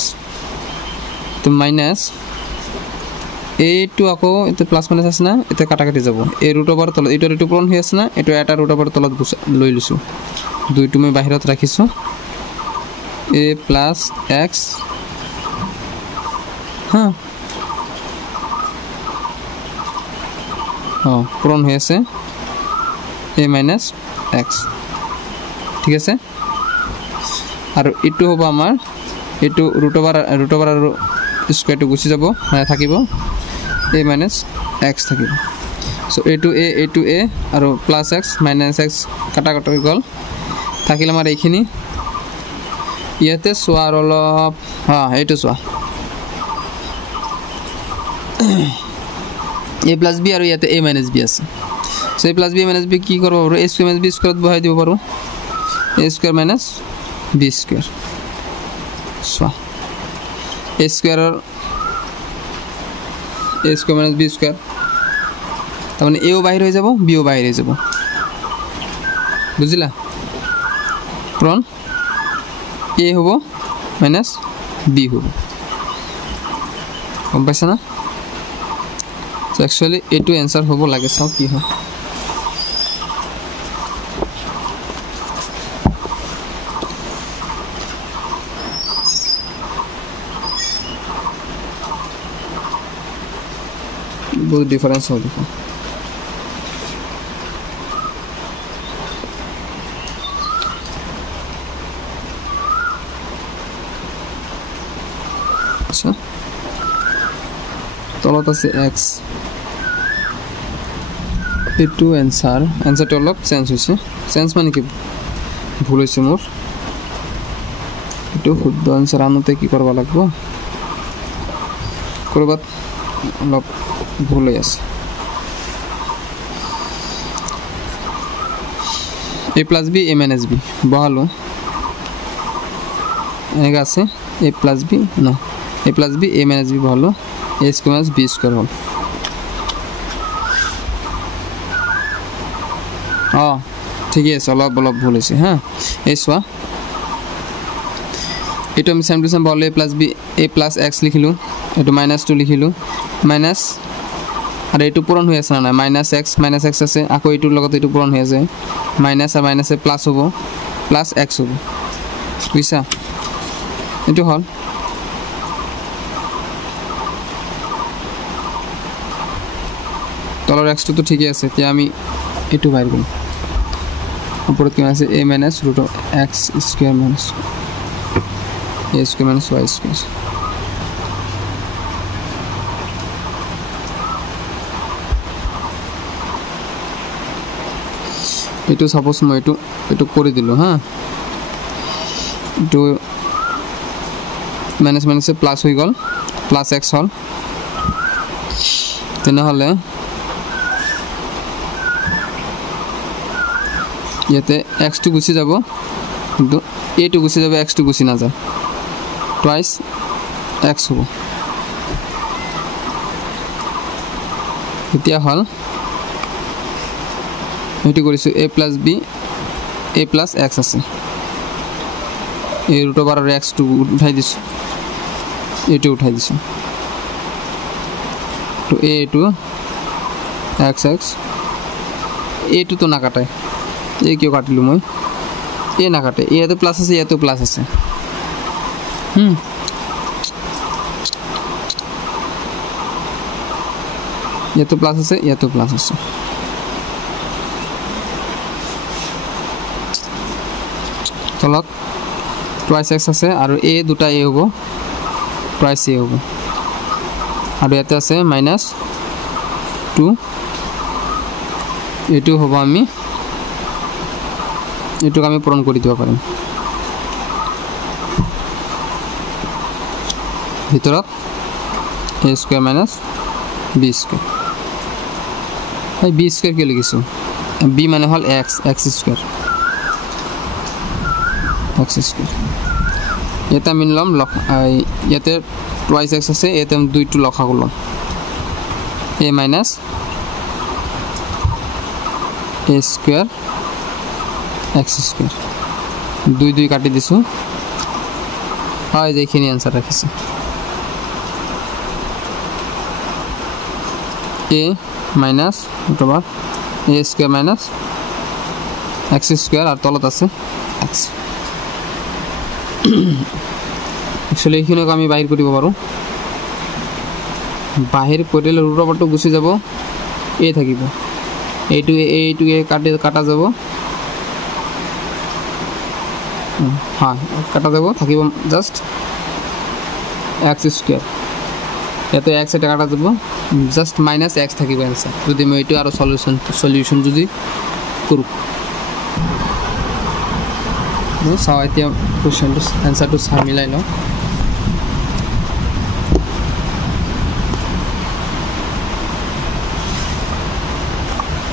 তো মাইনাস a টু আকো এতে প্লাস মাইনাস আছে না এতে কাটাকাটি যাব a রুট ওভার তলত এটো ঋতু পূরণ হৈ আছে না এটো এটা রুট ওভার তলত লৈ লিছো দুই তুমি বাহিৰত ৰাখিছো a plus x হ্যাঁ পূরণ হৈ আছে a minus x ঠিক আছে আর এটো হ'ব আমাৰ এটো root over r square two গুছি যাব মানে থাকিব a minus x থাকিব সো a to a আর প্লাস x minus x কাটাকাটি গল থাকিলে আমাৰ এইখিনি ইয়াতে সোয়ার অলপ হ্যাঁ এটো সোয়া a plus b আর ইয়াতে a minus b আছে so a plus b minus b কি করব a square minus b square বহাই দিব পারো a square minus b square soya a square are a square minus b square তার মানে a ও বাহির হয়ে যাব b ও বাহির হয়ে যাব বুঝিলা পূরণ a হবো minus b হবো কম পাইছ না সো অ্যাকচুয়ালি এটো आंसर হবো লাগে সব কি হয় बहुत डिफरेंस हो देखो अच्छा তলত আছে x এটো आंसर তো অলপ চেঞ্জ হৈছে চেঞ্জ মানে কি ভুল হৈছে মোৰ এটো শুদ্ধ आंसर আনতে কি কৰিব লাগিব কৰবাত অলপ ভুল হৈ আছে a plus b a minus b বহালো এগা আছে a plus b না a plus b a minus b বহালো a square minus b square হল ঠিকই আছে অলপ ভুল হৈছে হ্যাঁ এই সোয়া এটো আমি সেম টু সেম বলে a plus x লিখিলো এটো -2 লিখিলো মাইনাস আর এটো পূরণ হৈ আছে না -x আছে আকো এটোৰ লগত এটো পূরণ হৈ আছে মাইনাস আর মাইনাসে প্লাস হ'ব প্লাস x হ'ব বুঝছা এটো হল তলৰ x তো ঠিকই আছে তে আমি এটো বাইর করব উপরে কি আছে a minus root of x square minus a square minus y square এটো সাপোজ মই এটো করে দিলো হ্যাঁ এটো মাইনাস মাইনাসে প্লাস হই গল প্লাস x হল তেনে হলে ইয়াতে x টু গুছি যাব কিন্তু এইটো গুচি যাব এক্সটো গুচি নাযায় টুৱাইছ এক্স হ'ব এতিয়া হ'ল এইটো কৰিছোঁ a plus b a plus x আছে এই ৰুট অভাৰ আৰু এক্সটো উঠাই দিছোঁ এইটো উঠাই দিছোঁ তো এইটো এক্স এক্স এইটোতো নাকাটায় এই কিয় কাটিলোঁ মই এই নাকাটে ইয়াতে প্লাছ আছে ইয়াতেও প্লাছ আছে ইয়াতে প্লাছ আছে ইয়াতেও প্লাছ আছে তলত টুৱাইছ এক্স আছে আৰু এ দুটা এ হ'ব টুৱাইছ এ হ'ব আৰু ইয়াতে আছে মাইনাছ 2 এইটো হ'ব আমি এইটোক আমি পূৰণ কৰি দিব পাৰিম ভিতৰত a square minus b square এই b স্কয়াৰ কি লিখিছোঁ b মানে হ'ল x স্কয়াৰ x স্কয়াৰ এটা আমি লম ইয়াতে টুৱাইছ এক্স আছে ইয়াতে আমি দুইটো লসাগু লম a minus a square x square দুই দুই কাটি দিছোঁ হয় যেইখিনি আনসাৰ ৰাখিছে a মাইনাছ অথবা a square minus x square আৰু তলত আছে x একচুৱেলি এইখিনিক আমি বাহিৰ কৰিব পাৰোঁ বাহিৰ কৰিলে ৰুট অভাৰটো গুচি যাব a থাকিব এইটো কাটা যাব হয় কাটা যাব থাকিব জাষ্ট x স্কয়াৰ ইয়াতে x এটা কাটা যাব জাষ্ট মাইনাছ x থাকিব আনসাৰ যদি মই এইটো আৰু সলিউশন যদি কৰোঁ চাওঁ এতিয়া কুৱেশ্যনটো আনসাৰটো চাই মিলাই লওঁ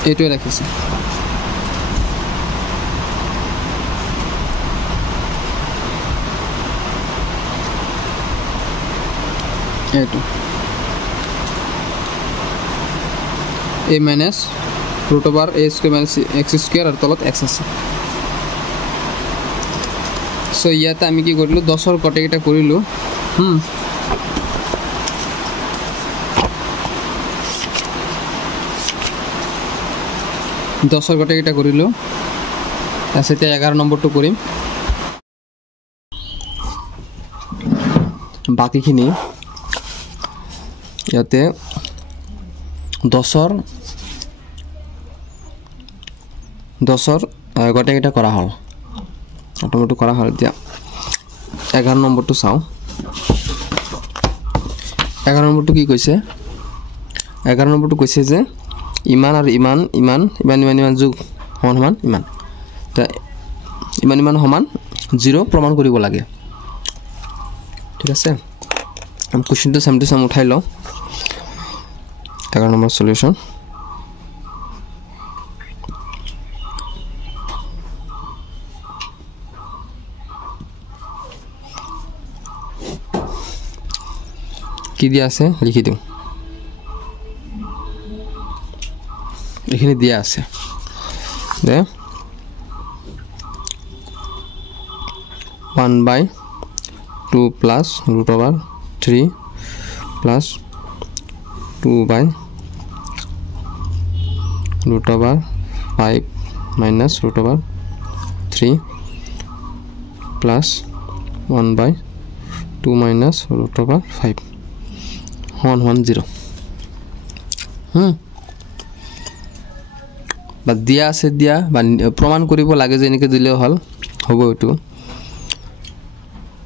এইটোৱে ৰাখিছোঁ এইটো a minus root over a square minus x square আৰু তলত x আছে সো ইয়াতে আমি কি কৰিলোঁ 10ৰ কটেকেইটা কৰিলোঁ 10ৰ কটেকেইটা কৰিলোঁ তাৰপিছত এতিয়া 11 নম্বৰটো কৰিম বাকিখিনি ইয়াতে 10ৰ কটেকেইটা কৰা হ'ল অটোমেটিক কৰা হ'ল এতিয়া 11 নম্বৰটো চাওঁ 11 নম্বৰটো কি কৈছে 11 নম্বৰটো কৈছে যে ইমান আৰু ইমান যোগ সমান ইমান ইমান সমান 0 প্ৰমাণ কৰিব লাগে ঠিক আছে আমি কোৱেশ্চনটো সাম উঠাই লওঁ 11 নম্বৰ সলিউশন কি দিয়া আছে লিখি দিওঁ এখানে দিয়া আছে দে 1/2 plus √3 plus 2/5 minus √3 plus 1/2 minus √5 110 বা দিয়া আছে দিয়া বা প্রমাণ কৰিব লাগে যে এনেকে দিলে হল হ'ব এটো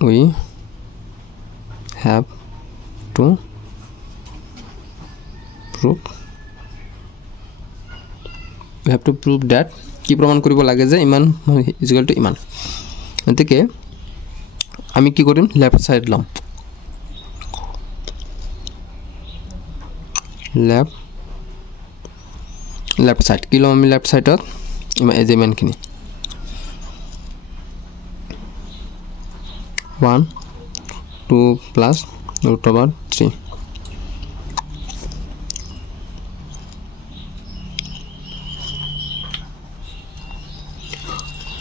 we have to prove that কি প্রমাণ কৰিব লাগে যে ইমান ইকুয়াল টু ইমান এতেকে আমি কি কৰিম লেফট সাইড লম লেফট সাইড কিলো আমি লেফট সাইডত এজেমেন্ট খিনি 1 2 plus root over 3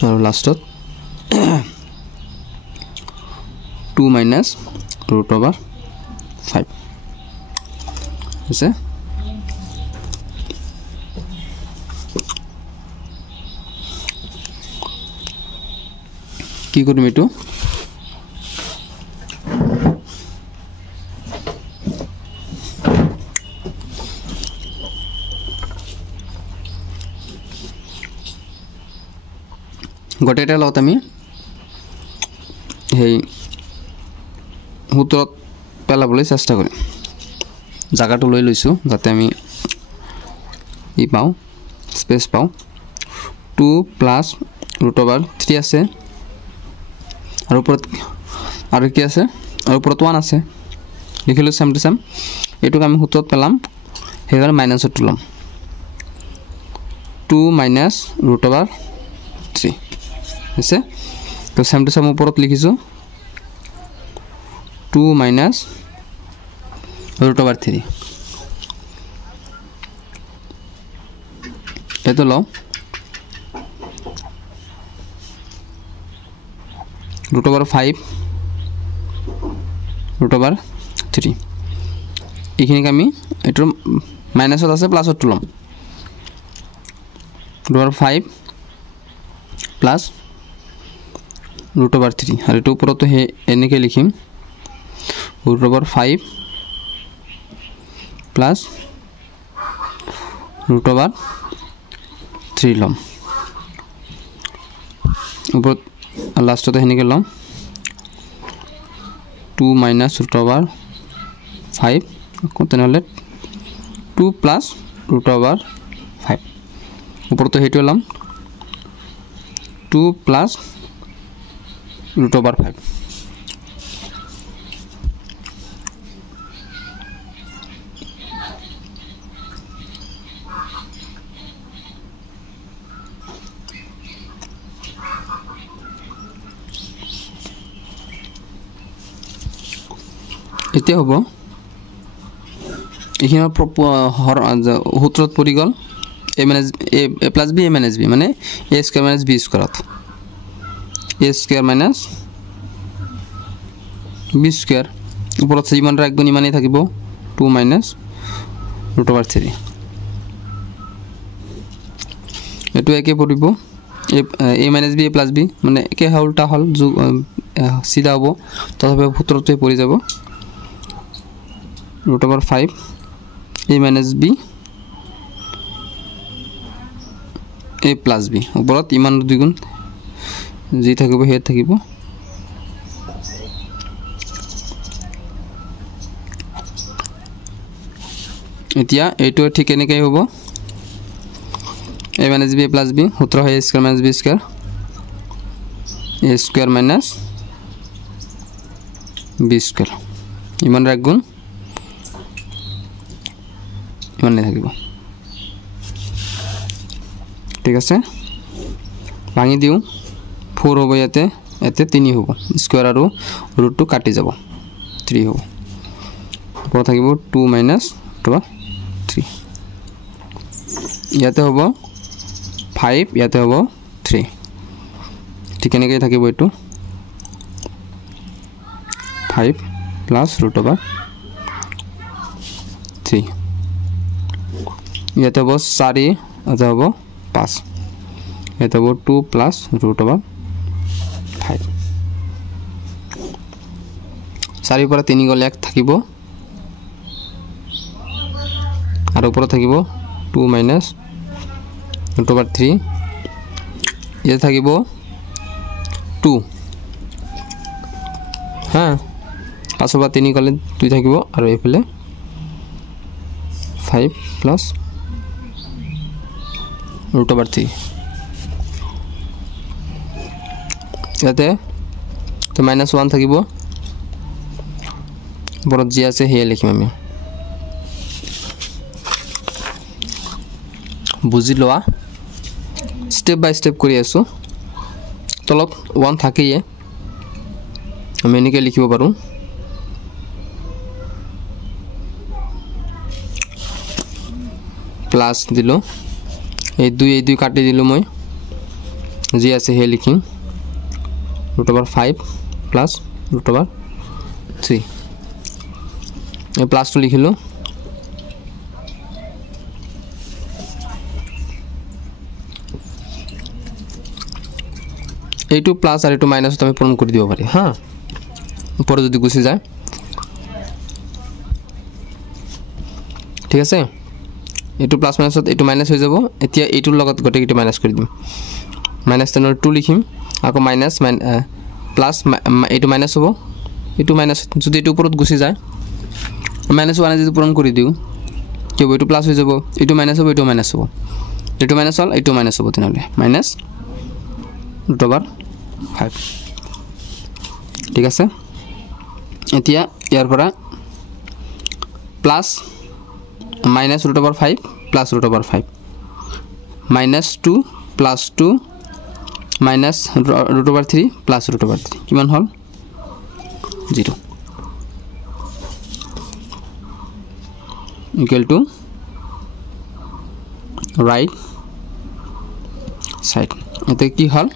আৰু লাষ্টত 2 minus root over 5 আছে কি কৰিম এটো গটেটা লগত আমি হেই সূত্ৰত পেলাবলৈ চেষ্টা কৰিম জায়গাটো লৈ লৈছো যাতে আমি ই পাও স্পেস পাও 2 plus root over 3 আছে আৰু ওপৰত আৰু কি আছে আৰু ওপৰত 1 আছে লিখিলো সেম টু সেম এটুক আমি সূত্ৰত পেলাম হেগাৰ মাইনাসত তুলাম 2 minus root over 3 আছে তো সেম টু সেম ওপৰত লিখিছো 2 minus root over 3 এটো লও root over 5 root over 3 এখানে আমি এটো মাইনাসত আছে প্লাসত তুলাম root over 5 plus root over 3 আর এটো উপরে তো এনেকে লিখিম root over 5 plus root over 3 লম উপর লাস্টতে হেনেকে লম 2 minus root over 5 কতন হলে 2 plus root over 5 উপর তো হেটো লম 2 plus root over 5 এতিয়া হ'ব এখানে সূত্ৰত পৰি গল a minus a plus b a minus b মানে a square minus b square a square minus b square উপৰত যিমান ৰাখব নিমানেই থাকিব 2 minus root over 3 এটো একে পৰিব a minus b a plus b মানে একে উল্টা হল সিধা হ'ব তথাপি সূত্ৰতে পৰি যাব root over 5 a minus b a plus b উপৰত ইমান দুগুণ জি থাকিব হে থাকিব এতিয়া এটো ঠিক এনেকৈ হ'ব a minus b plus b সূত্র হয় a square minus b square a square minus b square ইমান রাখগুণ ইমান থাকিব ঠিক আছে ভাঙি দিও 4 হ'ব ইয়াতে এতে 3 হ'ব স্কয়ার আৰু ৰুট টু কাটি যাব 3 হ'ব পৰ থাকিব 2 minus 3 ইয়াতে হ'ব 5 ইয়াতে হ'ব 3 ঠিক এনেকৈ থাকিব এটো 5 plus root over 3 ইয়াতে হ'ব 4 ইয়াতে হ'ব 5 ইয়াতে হ'ব 2 plus root over 5 4 পৰা 3 গলে 1 থাকিব আর উপরে থাকিব 2 minus root over 3 এটা থাকিব 2 হ্যাঁ 5 বা 3 গলে 2 থাকিব আর এইফালে 5 plus root over 3 ইয়াতে তো -1 থাকিব বড় জি আছে হে লিখিম আমি বুজি লোৱা স্টেপ বাই স্টেপ কৰি আছো তলত 1 থাকিয়ে আমি এনেকৈ লিখিব পাৰোঁ প্লাছ দিলোঁ এই দুই কাটি দিলোঁ মই যি আছে সেই লিখিম √5 প্লাছ √3 এই প্লাছটো লিখিলোঁ এইটো প্লাছ আৰু এইটো মাইনাছত আমি পূৰণ কৰি দিব পাৰি হা ওপৰত যদি গুচি যায় ঠিক আছে এইটো প্লাছ মাইনাছত এইটো মাইনাছ হৈ যাব এতিয়া এইটোৰ লগত গোটেইটো মাইনাছ কৰি দিম -10 লিখিম আকৌ মাইনাছ প্লাছ এইটো মাইনাছ হ'ব এইটো মাইনাছ যদি এইটো ওপৰত গুচি যায় -1 যদি পূৰণ কৰি দিওঁ কি হ'ব এইটো প্লাছ হৈ যাব এইটো মাইনাছ হ'ব এইটো মাইনাছ হ'ব এইটো মাইনাছ হ'ল এইটো মাইনাছ হ'ব তেনেহ'লে -√5 ঠিক আছে এতিয়া ইয়াৰ পৰা প্লাছ -√5 প্লাছ √5 -2 প্লাছ 2 -√3 প্লাছ √3 কিমান হ'ল 0 ইকুৱেল টু ৰাইট সাইড এতে কি হল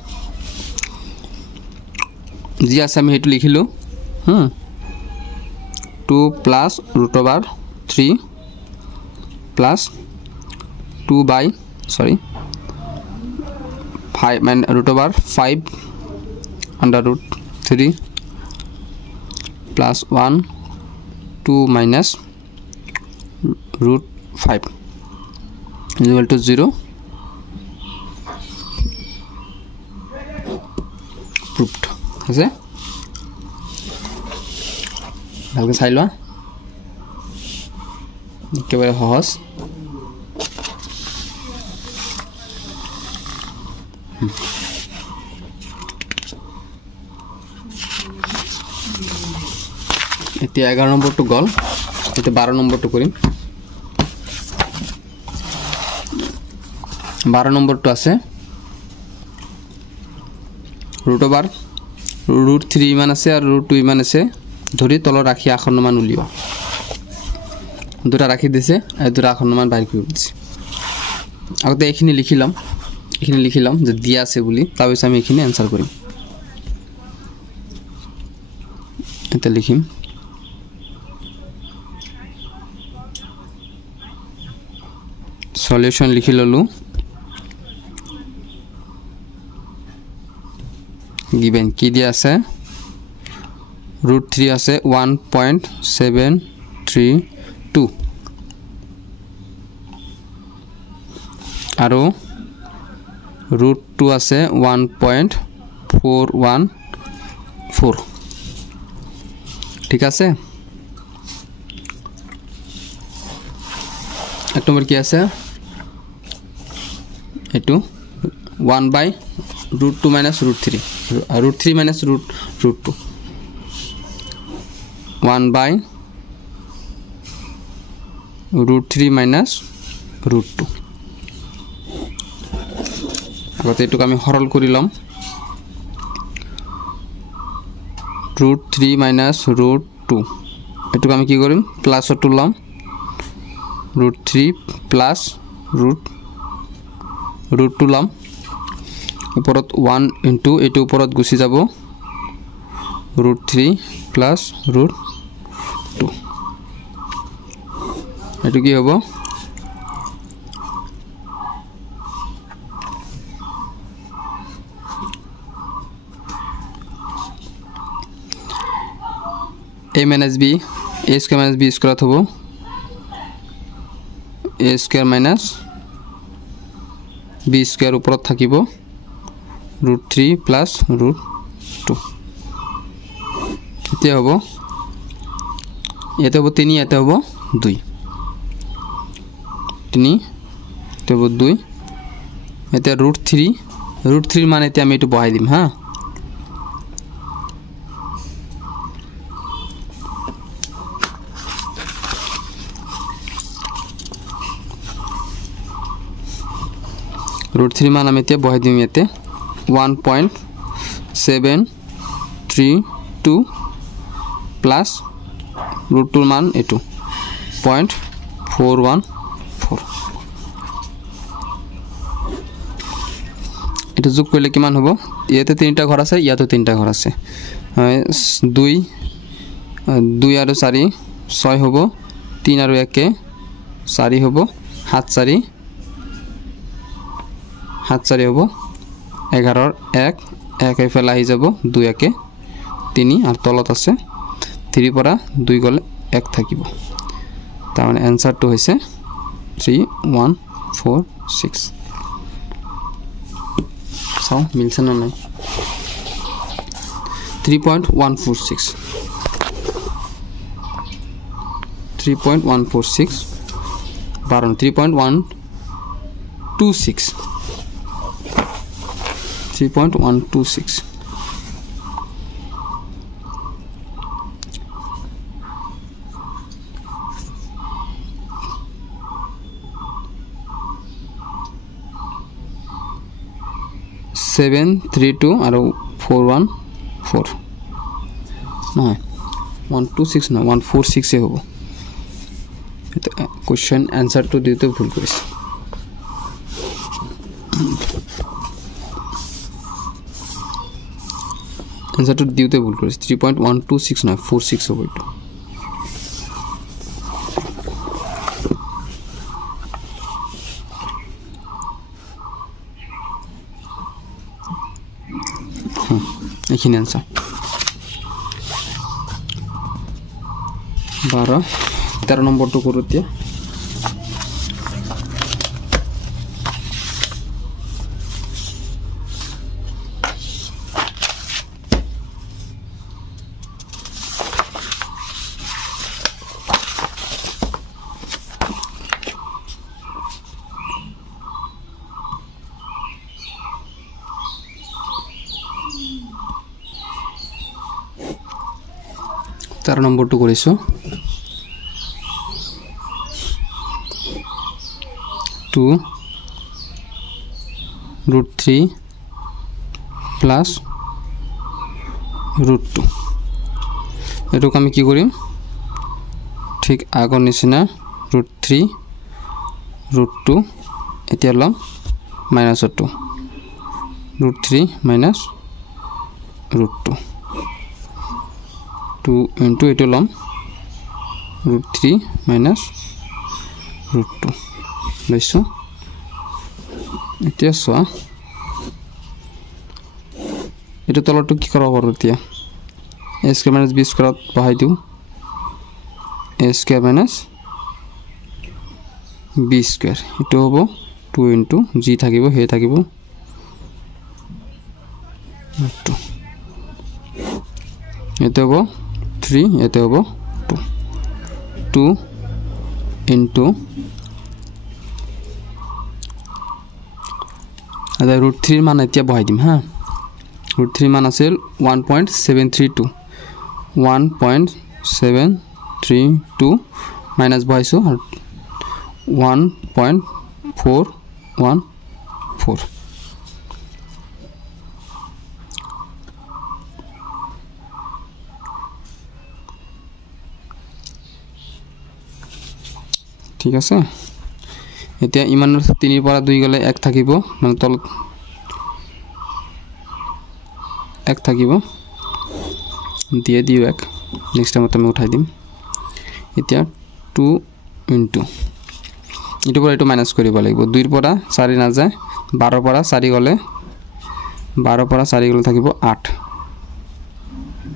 যি আছে আমি হেতু লিখিলো 2 plus √3 plus 5 √5 plus 1 2 minus √5 is equal to 0 proved আছে ভালকে চাই লোৱা একেবাৰে সহজ এতিয়া 11 নম্বৰটো গল এতিয়া 12 নম্বৰটো কৰিম 12 নম্বৰটো আছে √3 ইমান আছে আৰু √2 ইমান আছে ধৰি তলত ৰাখি আখৰমান উলিওৱা দুটা ৰাখি দিছে আৰু দুটা আখৰমান বাহিৰ কৰি দিছে আগতে এইখিনি লিখিলাম যে দিয়া আছে বুলি তাৰপিছত আমি এইখিনি আনসাৰ কৰিম এটা লিখিম সলিউশন লিখি ললো given কি দিয়া আছে √3 আছে 1.732 আৰু √2 আছে 1.414 ঠিক আছে এক নম্বৰ কি আছে এটো 1/√2 minus √3 √3 minus √2 1/√3 minus √2 আগতে এটুক আমি সৰল কৰি লম √3 minus √2 এটুক আমি কি কৰিম প্লাসটো লম √3 plus √2 লম উপৰত 1 into এটো উপৰত গুছি যাব √3 plus √2 এটো কি হ'ব a minus b a square minus b square হ'ব a square minus b square উপৰত থাকিব √3 plus √2 এতিয়া হ'ব এটা হ'ব 3 এটা হ'ব 2 3 এটা হ'ব 2 এটা √3 মানে এতিয়া আমি এটো বহাই দিম হা √3 মান আমি এতিয়া বহাই দিম ইয়াতে 1.732 2 প্লাস ৰুট 2 মান এটো 0.414 এটা যোগ কৰিলে কিমান হ'ব ইয়াতে তিনিটা ঘৰ আছে ইয়াতে তিনিটা ঘৰ আছে 2 আৰু 4 6 হ'ব 3 আৰু 1 4 হ'ব 7 4 হ'ব 11 1 এফালে আহি যাব 2 1 3 আৰু তলত আছে 3 পৰা 2 গলে 1 থাকিব তাৰ মানে আনসাৰটো হৈছে 3146 সো মিলছে না নাই 3.146 12 3.126 3.126 732 আৰু 414 নহয় 126 না 146 এ হ'ব এটা কোশ্চেন আনসার তো দিতে ভুল করেছে আনসার তো দিতে ভুল করেছে 3.126 না 46 হবে এটা এখানে আনসার 13 নম্বরটো করো এতিয়া নম্বরটো কৰিছো टू √3 प्लस √2 এটুক আমি কি কৰিম ঠিক আগৰ নিচিনা √3 √2 এতিয়া লম -2 √3 -√2 2 into এটো লম √3 -√2 লৈছো এতিয়া সোয়া এটো তলটো কি কৰা হ'ব এতিয়া a square - b square বহাই দিও a square - b square এটো হ'ব 2 into g থাকিব হে থাকিব 2 এটো হ'ব 3 এটো হ'ব 2 into আদা √3 মান এতিয়া বহাই দিম হা √3 মান আছিল 1.732 মাইনাস বহাইছো 1.414 ঠিক আছে এতিয়া ইমানৰ 3 পৰা 2 গলে 1 থাকিব মানে তলত 1 থাকিব দিয়ে দিও 1 নেক্সট টাইম আমি উঠাই দিম এতিয়া 2 into এটো পৰা এটো মাইনাস কৰিব লাগিব 2 পৰা 4 না যায় 12 পৰা 4 গলে 12 পৰা 4 গলে থাকিব 8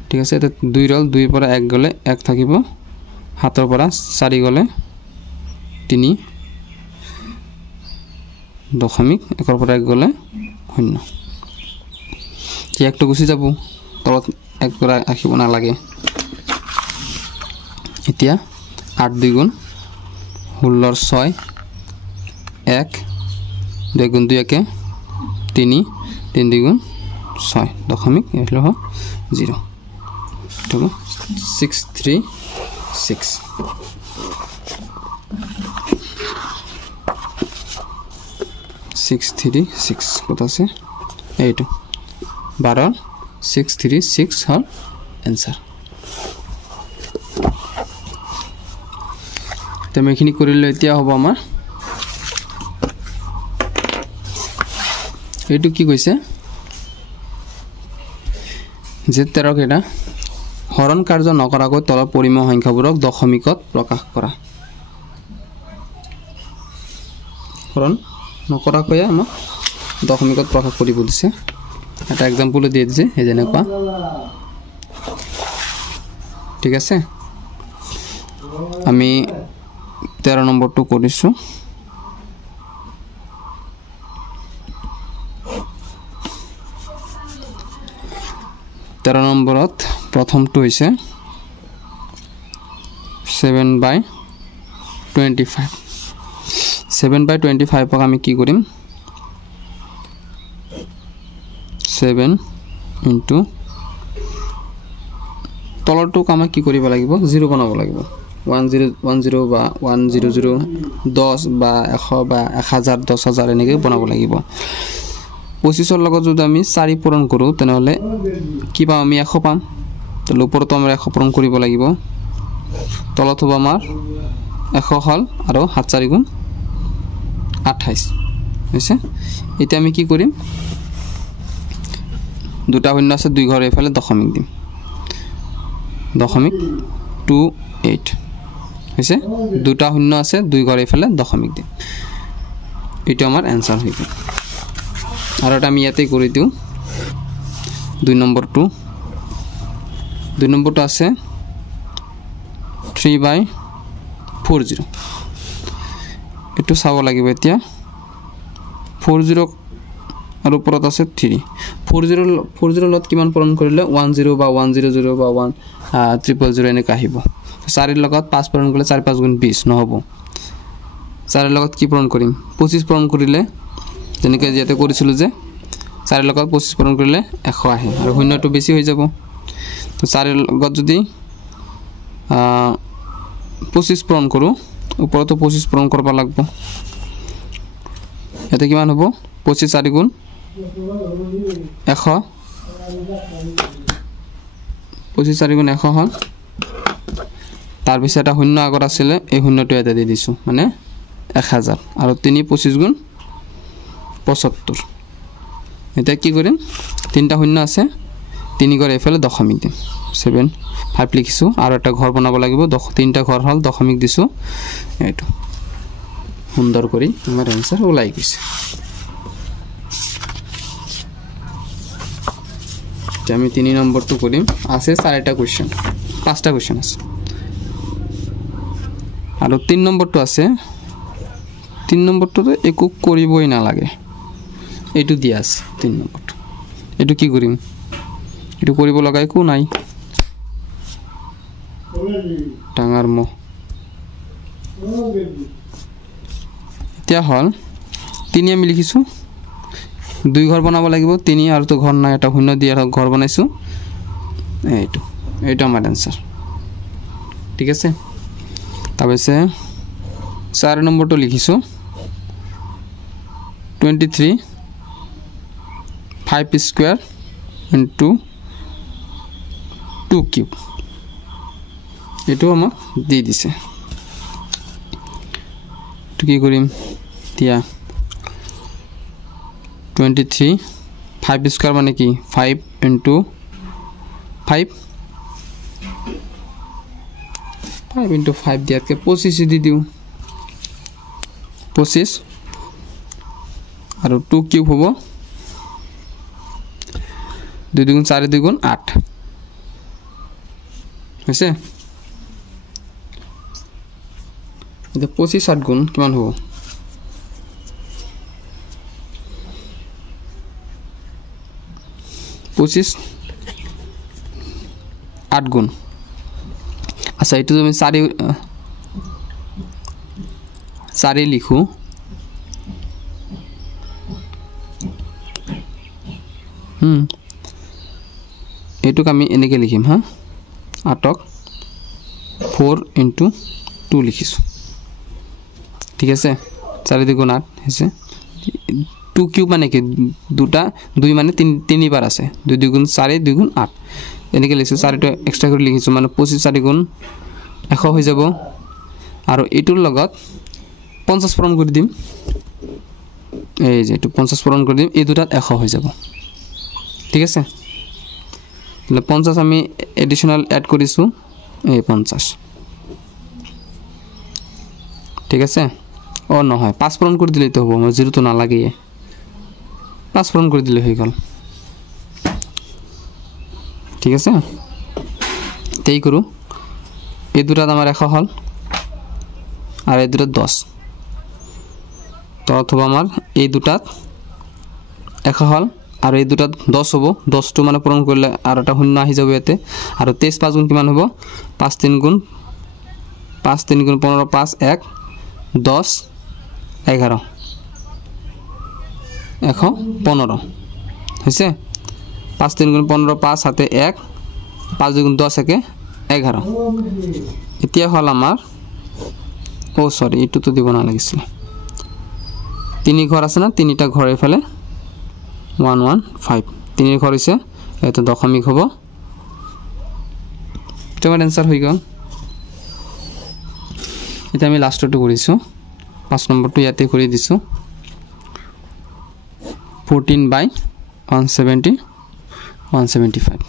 ঠিক আছে এটা 2 ৰল 2 পৰা 1 গলে 1 থাকিব 7 পৰা 4 গলে 3 দশমিক 1 পৰা 1 গলে 0 কি একটো গুছি যাব তলত 1 পৰা ৰাখিব না লাগে এতিয়া 8 2 গুণ 16 6 1 2 গুণ 2 1 3 3 2 গুণ 6 দশমিক এলো 0 তো 636 636 কত আছে এইটো 12 636 হল এনসার তো আমি এখিনি কৰিলে এতিয়া হ'ব আমাৰ এইটো কি কৈছে যে 13 কেটা হৰণ কাৰ্য নকৰাকৈ তলৰ পৰিমেয় সংখ্যাবোৰক দশমিকত প্ৰকাশ কৰা হৰণ নকৰাকৈ আমাক দশমিকত প্ৰকাশ কৰিব দিছে এটা एग्जांपल দিয়ে দিছে এই যেনেকুৱা ঠিক আছে আমি 13 নম্বৰটো কৰিছো 13 নম্বৰত প্ৰথমটো হৈছে 7/25 7/25 ক আমি কি কৰিম 7 into তলৰটোক আমি কি কৰিব লাগিব 0 বনাব লাগিব 1010 বা 100 10 বা 100 বা 1000 10000 এনেকৈ বনাব লাগিব 25 ৰ লগত যদি আমি 4 পূৰণ কৰো তেনেহলে কি পাম আমি 100 পাম তো ওপৰত আমৰা 100 পূৰণ কৰিব লাগিব তলত হ'ব আমাৰ 100 হল আৰু 7 4 গুণ 28 হৈছে এতিয়া আমি কি কৰিম দুটা শূন্য আছে দুই ঘৰ এফালে দশমিক দিম দশমিক 28 হৈছে দুটা শূন্য আছে দুই ঘৰ এফালে দশমিক দিম এটা আমাৰ आंसर হৈ গ'ল আৰু এটা আমি ইয়াতে কৰি দিও 2 নম্বৰটো আছে 3/40 এটো চাব লাগিব এতিয়া 40 আৰু ওপৰত আছে 3 40 লগত কিমান পূৰণ কৰিলে 10 বা 100 বা 1000 এনেকৈ আহিব 4 ৰ লগত 5 পূৰণ কৰিলে 4 5 গুণ 20 নহব 4 ৰ লগত কি পূৰণ কৰিম 25 পূৰণ কৰিলে যেনেকৈ যেতে কৰিছিল যে 4 ৰ লগত 25 পূৰণ কৰিলে 100 আহে আৰু শূন্যটো বেছি হৈ যাব তো 4 ৰ লগত যদি 25 পূৰণ কৰো ওপৰতো 25 পূৰণ কৰিব লাগিব এতে কিমান হ'ব 25 4 গুণ 100 25 4 গুণ 100 হল তাৰ পিছত এটা শূন্য আগত আছিল এই শূন্যটো এটা দি দিছো মানে 1000 আৰু 3 25 গুণ 75 এটা কি কৰিম তিনটা শূন্য আছে 3 ঘৰ এফালে দশমিক দিম 7 5 লিখিছো আৰু এটা ঘৰ বনাব লাগিব তিনটা ঘৰ হল দশমিক দিছো এইটো সুন্দৰ কৰি আমাৰ आंसर ওলাই গৈছে আমি 3 নম্বৰটো কৰিম আছে 4টা কোৱেশ্চন 5টা কোৱেশ্চন আছে আৰু 3 নম্বৰটো আছে 3 নম্বৰটো একো কৰিবই না লাগে এটো দিয়া আছে 3 নম্বৰটো এটো কি কৰিম এটো কৰিব লগা একো নাই ডাঙৰ ম এতিয়া হল 3 আমি লিখিছো 2 ঘৰ বনাব লাগিব 3 আৰু তো ঘৰ নাই এটা শূন্য দিয়া ঘৰ বনাইছো এইটো আমাৰ आंसर ঠিক আছে তাৰপিছে 4 নম্বৰটো লিখিছো 23 5 স্কয়াৰ into 2 কিউব এটো আমাক দি দিছে তো কি কৰিম দিয়া 23 5 স্কয়ার মানে কি 5 into 5 into 5 দিয়াতকে 25 দি দিও 25 আৰু 2 কিউব হ'ব 2 গুণ 4 2 গুণ 8 হৈছে এটা 25 8 গুণ কিমান হ'ব 25 8 গুণ আচ্ছা এটো আমি 4 লিখো এটুক আমি এনেকে লিখিম হা 8ক 4 into 2 লিখিছো ঠিক আছে 4 2 গুণ 8 হৈছে 2 কিউব মানে কি দুটা 2 মানে 3 বার আছে 2 2 গুণ 4 2 গুণ 8 এনেকৈ লিখিছোঁ 4টো এক্সট্ৰা কৰি লিখিছোঁ মানে 25 4 গুণ 100 হৈ যাব আৰু এইটোৰ লগত 50 পূৰণ কৰি দিম এই যে এইটো 50 পূৰণ কৰি দিম এই দুটাত 100 হৈ যাব ঠিক আছে তাহলে 50 আমি এডিশনাল এড কৰিছো এই 50 ঠিক আছে ও নহয় 5 পূৰণ কৰি দিলেই তো হ'ব মই 0 তো না লাগে 5 পূৰণ কৰি দিলে হৈ গল ঠিক আছে তেই কৰো এই দুটাত আমাৰ 100 হল আর এই দুটাত 10 তো অথবা আমার এই দুটাত 100 হল আর এই দুটাত 10 হবো 10 টো মানে পূরণ করলে আর এটা শূন্য আহি যাব এতে আর 23 5 গুণ কিমান হবো 5 3 গুণ 15 5 1 10 11 115 হইছে 5 3 গুণ 15 5 সাথে 1 5 2 গুণ 10 একে 11 এতিয়া হল আমার ও সরি এটু তো দিব না লাগিছিল তিনি ঘর আছে না তিনিটা ঘর এফালে 115 তিনিৰ ঘৰ হইছে এটো দশমিক হবো এটা আমাৰ आंसर হই গল এটা আমি লাস্টটো কৰিছো 5 নম্বৰটো ইয়াতে কৰি দিছো 14/170 175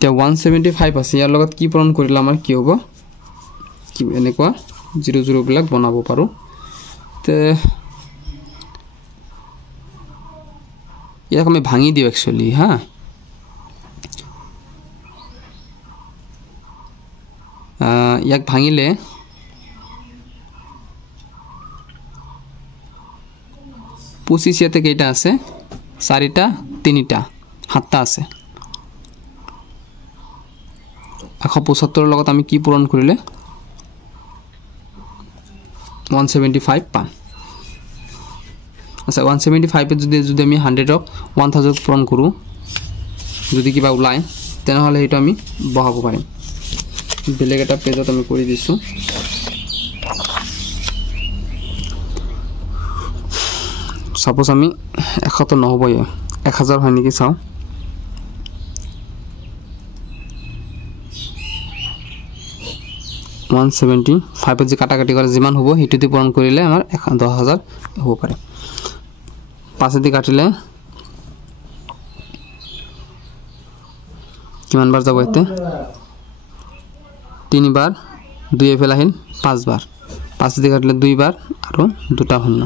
তে 175 আছে ইয়াৰ লগত কি পূৰণ কৰিলে আমাৰ কি হ'ব কি এনেকুৱা 00 বিলাক বনাব পাৰো তে ইয়াক আমি ভাঙি দিও एक्चुअली হা ইয়াক ভাঙিলে 25 ইয়াতে কেইটা আছে 4টা 3টা 7টা আছে 175 লগত আমি কি পূৰণ কৰিলে 175 পাম আচ্ছা 175 এ যদি আমি 100 ক 1000 পূৰণ কৰো যদি কিবা ওলাই তেনে হলে এটা আমি বহাব পাৰিম বেলেগ এটা পেজত আমি কৰি দিছো সাপোজ আমি 100 তো নহবই 1000 হয় নেকি চাও 175 যে কাটাকাটি করে যিমান হবো হেতুতে পূরণ করিলে আমার 10000 হবো পারে 5 দি কাটিলে কিমান বার যাব এতে 3 বার 2 এ ফেলাহিল 5 বার 5 দি কাটলে 2 বার আর দুটা শূন্য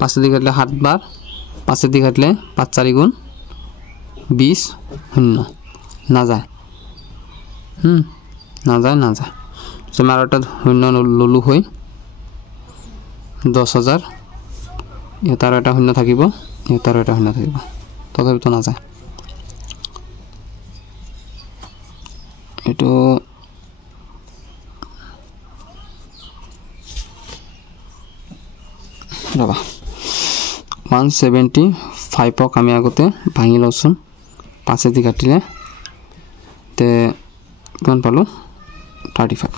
5 দি কাটলে 7 বার 5 দি কাটলে 5 4 গুণ 20 শূন্য না যায় না যায় समारटा शून्य ललु হই 10000 এটার এটা শূন্য থাকিব এটার এটা শূন্য থাকিব তথাপি তো না যায় এটো রবা 175 ক আমি আগতে ভাঙি লওছুন 5 দি কাটিলে তে কোন পালো 35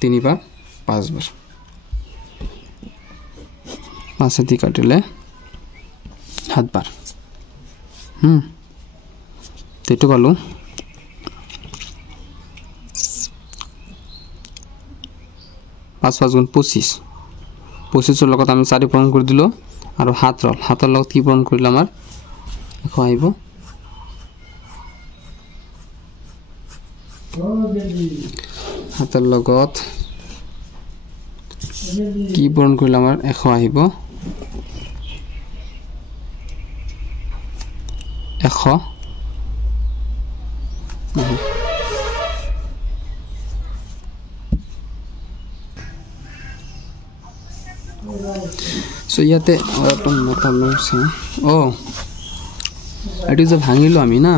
3 বার 5 বার 5 দি কাটিলে 7 বার তেটো পালো 5 5 গুণ 25 25 লগত আমি 4 পূৰণ কৰি দিলো আৰু 7 ৰল 7 লগত কি পূৰণ কৰিলে আমাৰ দেখো আহিব হাতৰ লগত কি পূৰণ কৰিলে আমাৰ 100 আহিব 100 সো ইয়াতে অটো মতালো আছে ও এটি যে ভাঙিলো আমি না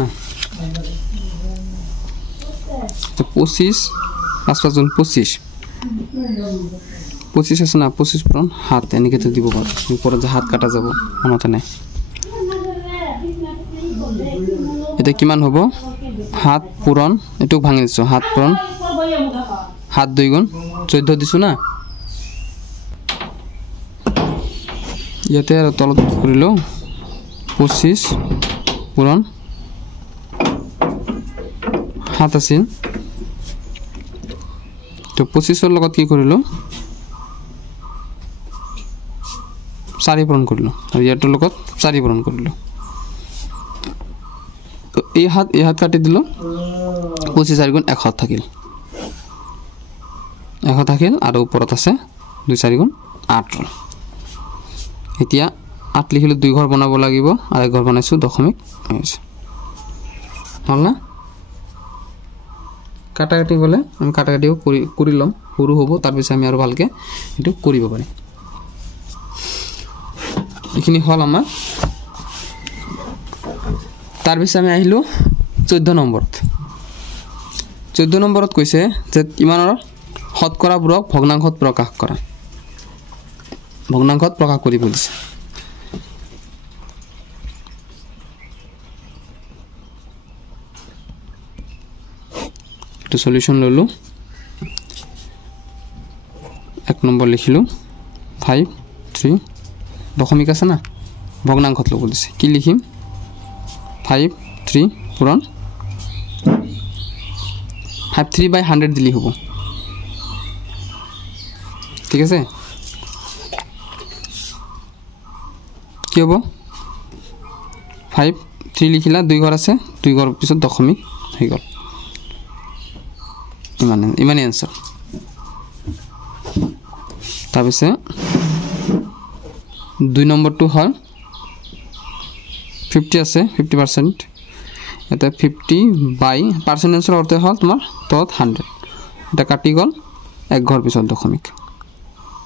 তো 25 5 5 গুণ 25 আছে না 25 পূরণ হাত এনেকে তো দিব পারো উপরে যে হাত কাটা যাব মনতে নাই এটা কিমান হবো হাত পূরণ এটুক ভাঙি দিছো হাত পূরণ হাত 2 গুণ 14 দিছো না ইয়াতে আর তলত করিলো 25 পূৰণ 7 আছিল তো 25 লগত কি কৰিলো 4 পূৰণ কৰিলো আৰু ইয়াৰ লগত 4 পূৰণ কৰিলো তো এই হাত কাটি দিলো 25 4 গুণ 1 থাকিল 1 থাকিল আৰু ওপৰত আছে 2 4 গুণ 8 ৰল এতিয়া 8 লিখিলো 2 ঘৰ বনাব লাগিব আৰু এক ঘৰ বনাইছো দশমিক হৈছে হল না কাটাকাটি গলে আমি কাটাকাটিও কৰি লম সৰু হ'ব তাৰ পিছত আমি আৰু ভালকে এটো কৰিব পাৰিম এখিনি হল আমাৰ তাৰ পিছত আমি আহিলো 14 নম্বৰত 14 নম্বৰত কৈছে যে ইমানৰ শতকৰাবোৰক ভগ্নাংশত প্ৰকাশ কৰা ভগ্নাংশত প্ৰকাশ কৰিব দিছে তো সলিউশন ললো 1 নম্বৰ লিখিলো 5 3 দশমিক আছে না ভগ্নাংশত লব দিছে কি লিখিম 5 3 পূৰণ 53/100 দিলি হ'ব ঠিক আছে কি হ'ব 5 3 লিখিলা 2 ঘৰ আছে 2 ঘৰ পিছত দশমিক হৈ গল ইমানে আনসাৰ তাৰ পিছে 2 নম্বৰটো হল 50 আছে 50% এটা 50 বাই পাৰ্সেন্টেজৰ অৰ্থ হল তোমাৰ তত 100 এটা কাটি গল এক ঘৰ পিছত দশমিক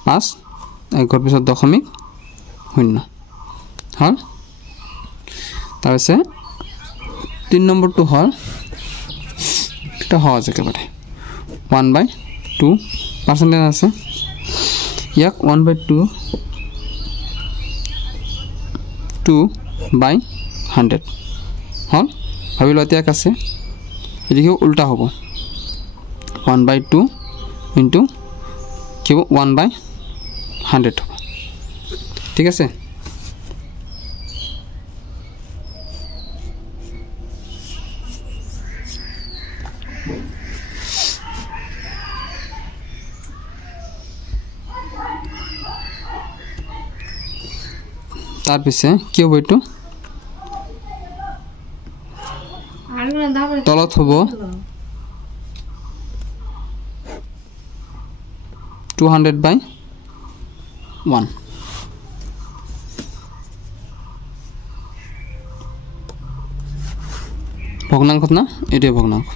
5 এক ঘৰ পিছত দশমিক 0 হল তাৰ পিছে 3 নম্বৰটো হল এটা সহজ একেবাৰে 1/2 পার্সেন্টেজ আছে ইয়াক 1/2 2/100 হল ভাবিলো এতিয়া আছে এদিকে উল্টা হ'ব 1/2 ইনটু কি 1/100 হ'ব ঠিক আছে তাৰ পিছে কি হ'ব এটো তলত হ'ব 200/1 ভগ্নাংশ না এটো ভগ্নাংশ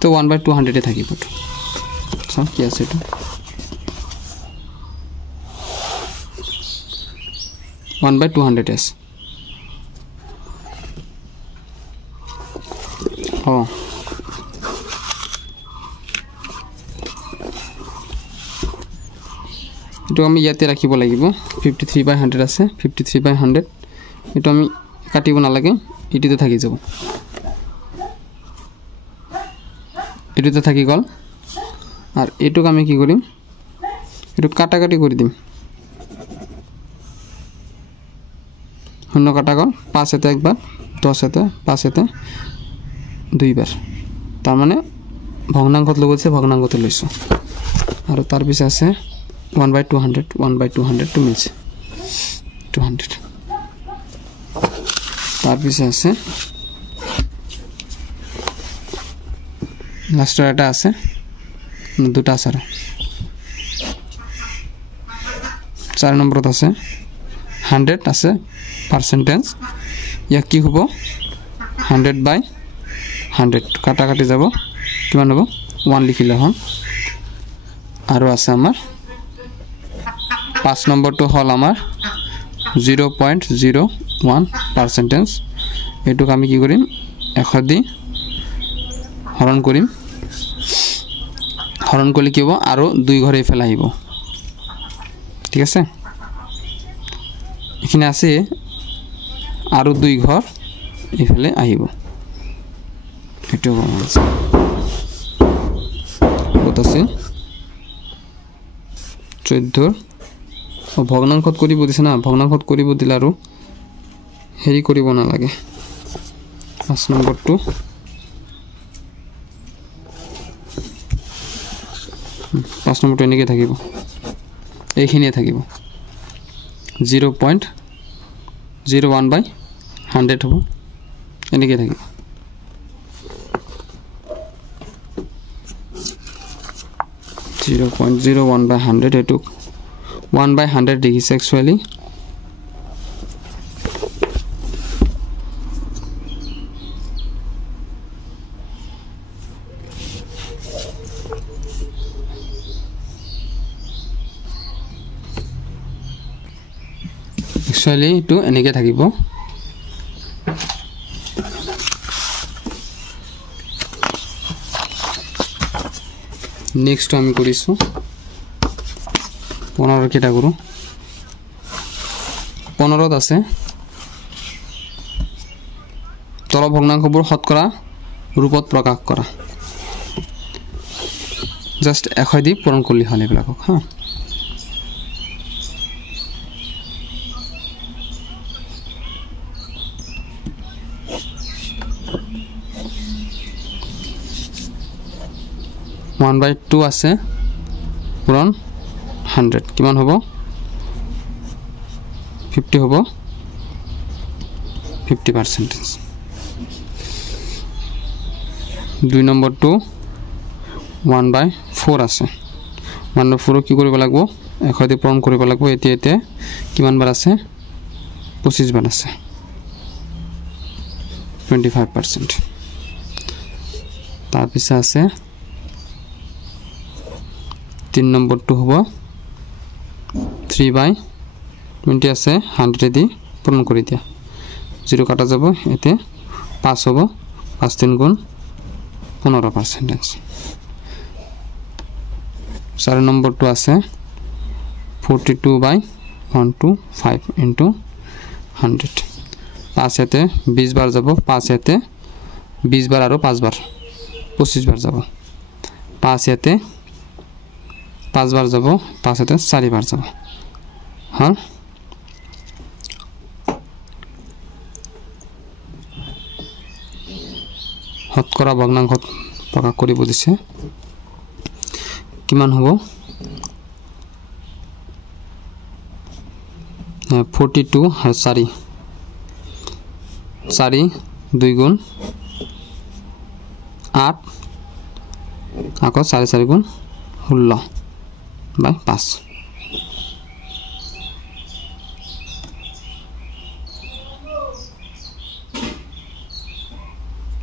তো 1/200 এ থাকিব তো সব কি আছে এটা 1/200 আছে এটো আমি ইয়াতে ৰাখিব লাগিব 53/100 আছে 53/100 এটো আমি কাটিব না লাগে এটিতে থাকি যাব এটিতে থাকি গল আর এটুক আমি কি করিম এটু কাটাকাটি করে দিম শূন্য কাটা গল 5 এতে একবার 10 এতে 5 এতে দুইবার তার মানে ভগ্নাংশত লগছে ভগ্নাংশতে লইছো আর তার পিছে আছে 1/200 টু মিলছে 200 তার পিছে আছে লাস্টের এটা আছে দুটা আছে 4 নম্বরত আছে 100 আছে পার্সেন্টেজ ইয়া কি হ'ব 100/100 কাটা কাটি যাব কিমান হ'ব 1 লিখিলে হল আৰু আছে আমাৰ 5 নম্বৰটো হল আমাৰ 0.01% এটুক আমি কি কৰিম 100 দি হৰণ কৰিম হৰণ কৰিলে কি হ'ব আৰু 2 ঘৰ এফালে আহিব ঠিক আছে এখানে আছে আৰু 2 ঘৰ এফালে আহিব এটো কত আছে 14 ভগ্নাংশত কৰিব দিছে না ভগ্নাংশত কৰিব দিলে আৰু হেৰি কৰিব নালাগে 5 নম্বৰটো এনেকৈ থাকিব এইখিনিয়ে থাকিব 0.01/100 হ'ব এনেকৈ থাকিব 0.01/100 এটো 1/100 দেখিছে একচুয়ালি এটো এনেকৈ থাকিব নেক্সট আমি কৰিছো 15 কেটা কৰো 15ত আছে তল ভগ্নাংশবোৰ শতকৰা ৰূপত প্ৰকাশ কৰা জাস্ট 100 দি পূৰণ কৰিলে হল এবিলাকক হা One by 2 আছে পূৰণ 100 কিমান হ'ব 50 হ'ব 50% 2 নম্বৰটো 1/4 আছে 1/4 কি কৰিব লাগিব 100 দি পূৰণ কৰিব লাগিব এতিয়া কিমান বাৰ আছে 25 বাৰ আছে 25% তাৰ পিছত আছে 3 নম্বৰটো হ'ব 3/20 আছে 100 দি পূৰণ কৰি দিয়া 0 কাটা যাব এতে 5 হ'ব 5 3 গুণ 15% 4 নম্বৰটো আছে 42/125 into 100 5 এতে 20 বাৰ যাব 5 এতে 20 বাৰ আৰু 5 বাৰ 25 বাৰ যাব 5 এতে 5 বাৰ যাব 5 এতে 4 বাৰ যাব হল শতকৰা ভগ্নাংশত প্ৰকাশ কৰিব দিছে কিমান হ'ব 42 আৰু 4 2 গুণ 8 আকৌ 4 গুণ 16/5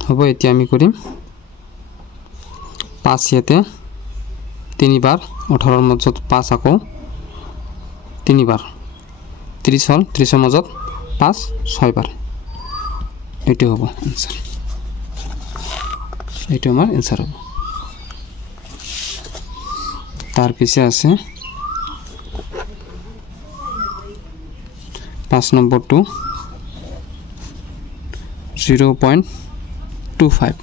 হ'ব এতিয়া আমি কৰিম 5 ইয়াতে 3 বাৰ 18 ৰ মাজত 5 আকৌ 3 বাৰ 30 হল 30 ৰ মাজত 5 6 বাৰ এটো হ'ব आंसर এটো আমাৰ आंसर হ'ব तार पीछे আছে 5 नंबर 2 0.25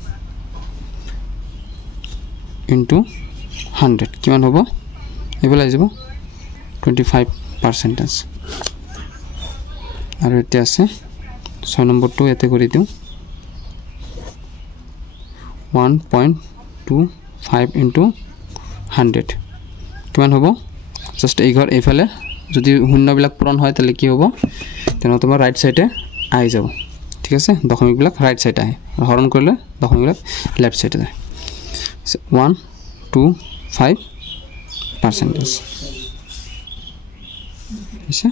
into 100 কিমান হ'ব এবেলা যাব 25% আৰু এটা আছে 6 নম্বৰ 2 এতে কৰি দিও 1.25 into 100 কিমান হ'ব জাস্ট এই ঘৰ এফালে যদি শূন্য বিলাক পূৰণ হয় তাহলে কি হ'ব তেনে তোমাৰ ৰাইট সাইডে আই যাব ঠিক আছে দশমিক বিলাক রাইট সাইড আহে হরণ করলে দশমিক বিলাক লেফট সাইডে যায় 125% আছে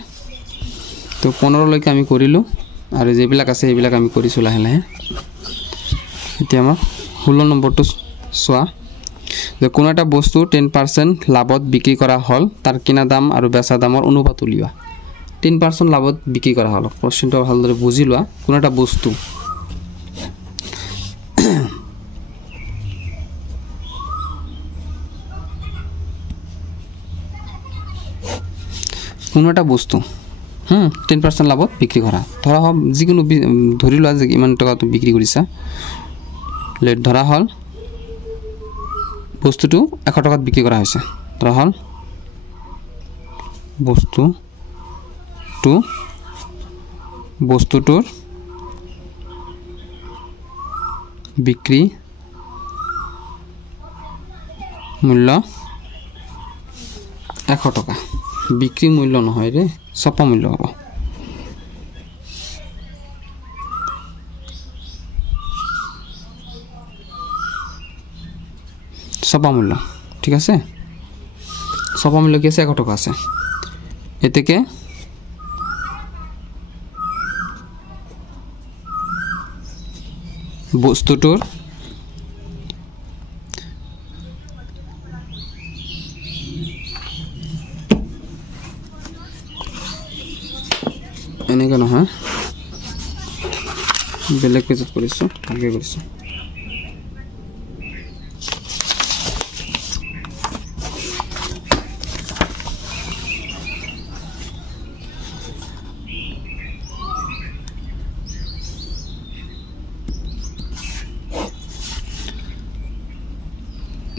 তো 15 লৈকে আমি কৰিলো আৰু যেবিলাক আছে এইবিলাক আমি কৰিছো লাহে লাহে এতিয়া আমাৰ 16 নম্বৰটো সোয়া যে কোন এটা বস্তু 10% লাভত বিক্ৰি কৰা হল তাৰ কিনা দাম আৰু বেচা দামৰ অনুপাত উলিওয়া 10% লাভত বিক্ৰি কৰা হল প্ৰশ্নটা ভালদৰে বুজি লোৱা কোন এটা বস্তু কোন এটা বস্তু 10% লাভত বিক্ৰি কৰা ধৰা হল যিকোনো ধৰি লোৱা যে ইমান টকা তুমি বিক্ৰি কৰিছা লেট ধৰা হল বস্তুটো 100 টাকাত বিক্ৰি কৰা হৈছে ধৰা হল বস্তুটোৰ বিক্ৰী মূল্য 100 টকা বিক্ৰী মূল্য নহয় ৰে ছপা মূল্য হ'ব ছপা মূল্য ঠিক আছে ছপা মূল্য কি আছে 100 টকা আছে এতেকে বস্তুটোৰ এনেকৈ নহয় বেলেগ পেজত কৰিছোঁ ভালকৈ কৰিছোঁ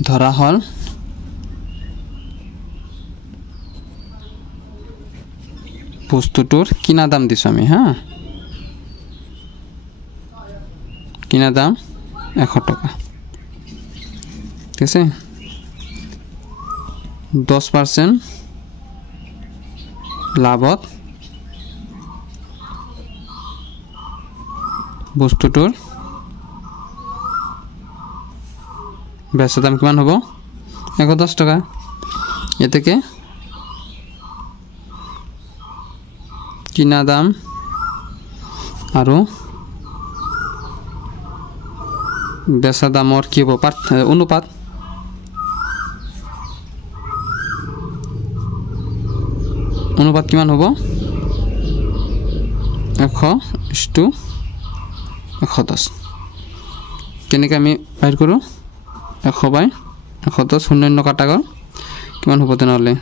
ধৰা হল বস্তুটোৰ কিনা দাম দিছোঁ আমি হা কিনা দাম 100 টকা ঠিক আছে 10% লাভত বস্তুটোৰ বেচা দাম কিমান হ'ব 110 টকা এতেকে কিনা দাম আৰু বেচা দামৰ কি হ'ব অনুপাত কিমান হ'ব 100:110 কেনেকৈ আমি বাহিৰ কৰোঁ 100/110 শূন্য কাটা গ'ল কিমান হ'ব তেনেহ'লে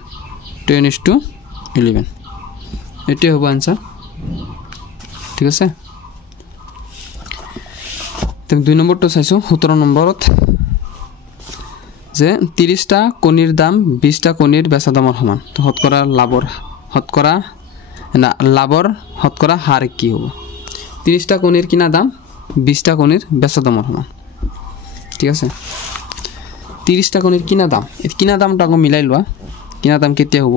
10:11 এটাই হ'ব আনসার ঠিক আছে তো 2 নম্বৰটো চাইছো 17 নম্বৰত যে 30টা কণীৰ দাম 20টা কণীৰ বেচা দামৰ সমান তো শতকৰা শতকৰা হাৰ কি হ'ব 30টা কণীৰ কিনা দাম 20টা কণীৰ বেচা দামৰ সমান ঠিক আছে 30টা কণীৰ কিনা দাম এই কিনা দামটা আকৌ মিলাই লোৱা কিনা দাম কেতিয়া হ'ব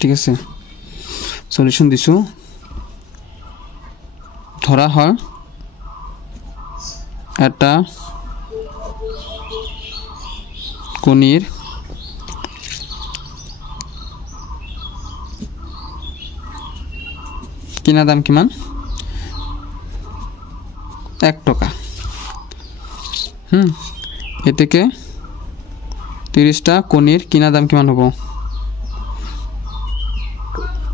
ঠিক আছে সলিউশন দিছো ধৰা হয় এটা কণীৰ কিনা দাম কিমান 1 টকা এতেকে 30টা কণীৰ কিনা দাম কিমান হ'ব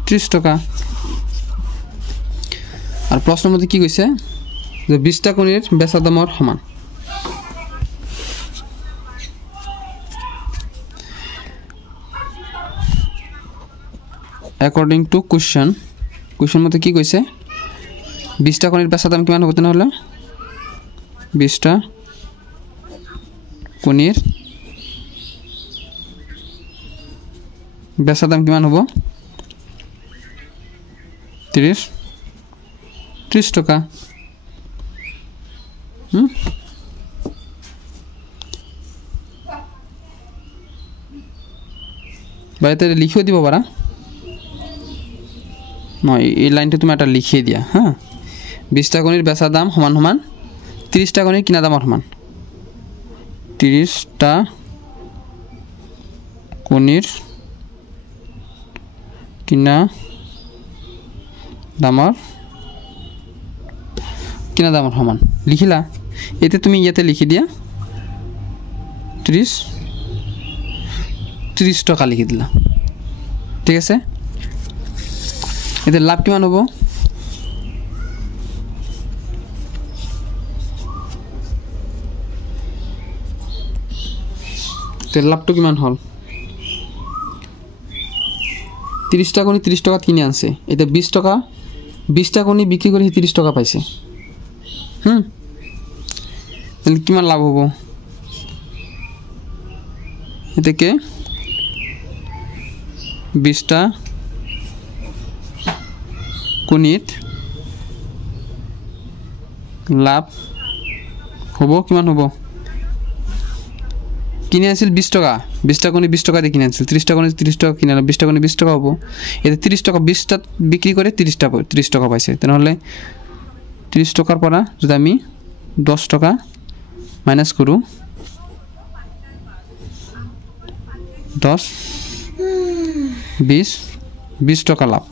30 টাকা আৰ প্ৰশ্নেৰ মধ্যে কি কইছে যে 20টা কণীৰ বেচা দামৰ সমান অ্যাকর্ডিং টু কোশ্চেন মধ্যে কি কইছে 20টা কণীর বেচা দাম কিমান হ'ব তেনেহলে 20টা কণীর বেচা দাম কিমান হ'ব 30 টাকা বাইতে লিখিও দিব পারা নয় এই লাইনটা তুমি এটা লিখিয়ে দিয়া হ্যাঁ 20টা কণীর বেচা দাম সমান সমান 30টা কণীর কিনা দামৰ সমান 30টা কণীৰ কিনা দামৰ সমান লিখিলা এতে তুমি ইয়াতে লিখি দিয়া 30 টাকা লিখি দিলা ঠিক আছে এতে লাভ কিমান হ'ব তে লাভটো কিমান হল 30টা কণী 30 টাকাত কিনে আনছে এটা 20 টাকা 20টা কণী বিক্রি করে 30 টাকা পাইছে তাহলে কিমান লাভ হ'ব এতেকে 20টা কণীত লাভ হ'ব কিমান হ'ব কিনে আছিল 20 টাকা 20টা কণী 20 টাকা দিয়ে কিনে আছিল 30টা কণী 30 টাকা কিনে 20টা কণী 20 টাকা হ'ব এতে 30 টাকা 20টা বিক্রি করে 30 টাকা পাইছে তাহলে 30 টাকার পৰা যদি আমি 10 টাকা মাইনাস কৰু 10 20 টাকা লাভ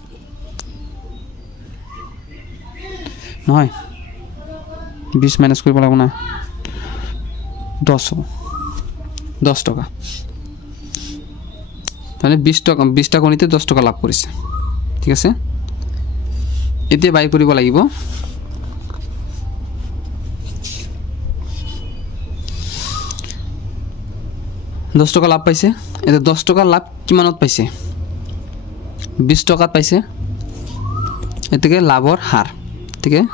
নহয় 20 মাইনাস কৰিব লাগিব না 10 হ'ব 10 টাকা তাহলে 20টা কণীতে 10 টাকা লাভ কৰিছে ঠিক আছে এতিয়া বাই কৰিব লাগিব 10 টাকা লাভ পাইছে এটা 10 টাকা লাভ কিমানত পাইছে 20 টাকাত পাইছে এতেকে লাভৰ হাৰ ঠিক আছে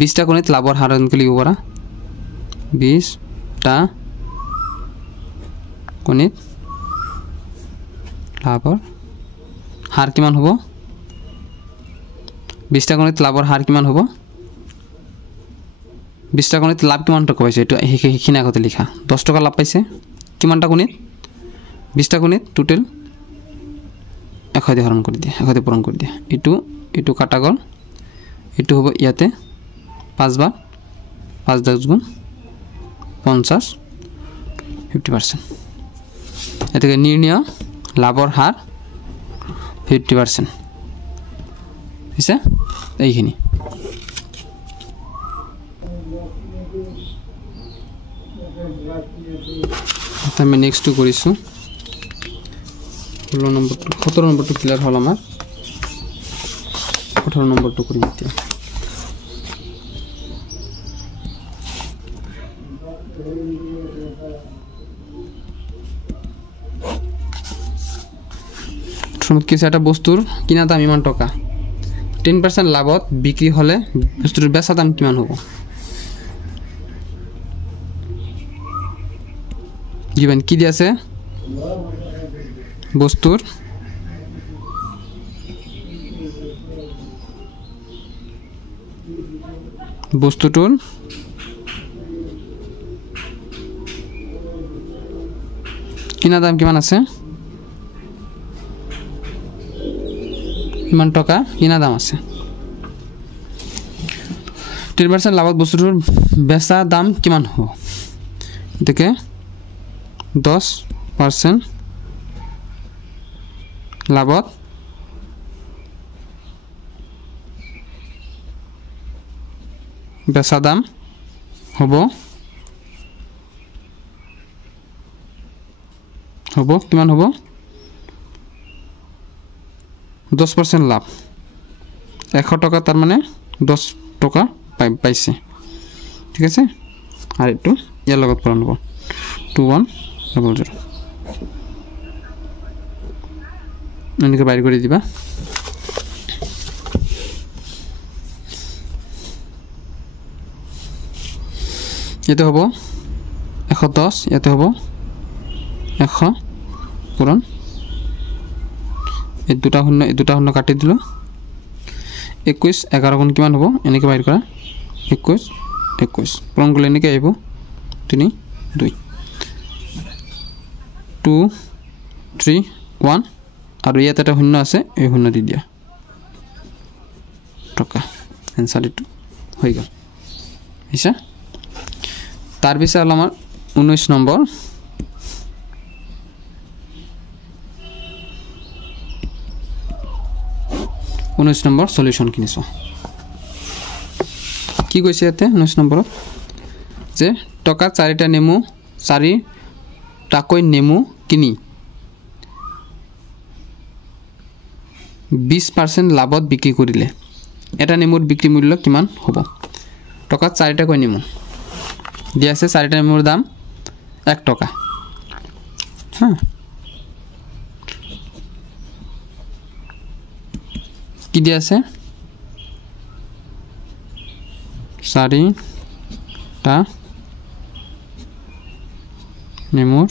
20টা কণীত লাভৰ হাৰ এনেকৈ লিখিব পাৰা 20টা কণীত লাভৰ হাৰ কিমান হ'ব 20টা কণীত লাভৰ হার কিমান হ'ব 20টা কণীত লাভ কিমান টাকা পাইছে এটা এইখিনি আগতে লিখা 10 টাকা লাভ পাইছে কিমানটা কণীত 20টা কণীত টোটাল 100 দিয়ে হৰণ কৰি দিয়া 100 দিয়ে পূৰণ কৰি দিয়া এটো কাটা গল এটো হ'ব ইয়াতে 5 বাৰ 5 10 গুণ 50 50% এটাকে নিৰ্ণয় লাভৰ হাৰ 50% আছে এইখিনি আমি নেক্সট কৰিছো 16 নম্বৰটো 17 নম্বৰটো ক্লিয়াৰ হল আমাৰ 18 নম্বৰটো কৰিম এতিয়া কি সেটা বস্তুৰ কিনা দাম ইমান টাকা 10% লাভত বিক্ৰি হলে বস্তুৰ বেচা দাম কিমান হ'ব given কি দি আছে বস্তুটোৰ কিনা দাম কিমান আছে ইমান টাকা কিনা দাম আছে 10% লাভত বস্তুটোৰ বেচা দাম কিমান হ'ব দেখে 10% লাভত বেচা দাম হ'ব কিমান হ'ব 10% লাভ 100 টাকা তার মানে 10 টাকা পাইছে ঠিক আছে আর একটু ইয়ার লগত পূরণ হ'ব 2100 এনেকে বাইর করে দিবা এতে হ'ব 110 এতে হ'ব 100 পূরণ এই দুটা শূন্য কাটি দিলো 21 11 গুণ কিমান হ'ব এনেকে বাইর কৰা 21 পূৰণ কৰলে এনেকে আহিব 3 2 2 3 1 আৰু ইয়াত এটা শূন্য আছে এই শূন্য দি দিয়া টকা এনসাৰ এটো হৈ গল আচ্ছা তাৰ পিছে হল আমাৰ 19 নম্বৰ 19 নম্বৰ সলিউশন কিনিছো কি কৈছে ইয়াতে 19 নম্বৰত যে টকা 4টা নেমু 4 টাকৈ নেমু কিনি 20% লাভত বিক্রি কৰিলে এটা নেমুৰ বিক্রি মূল্য কিমান হ'ব টকা 4 টাকৈ নেমু দিয়া আছে 4টা নেমুৰ দাম 1 টাকা হ্যাঁ কি দিয়া আছে 4টা নেমুর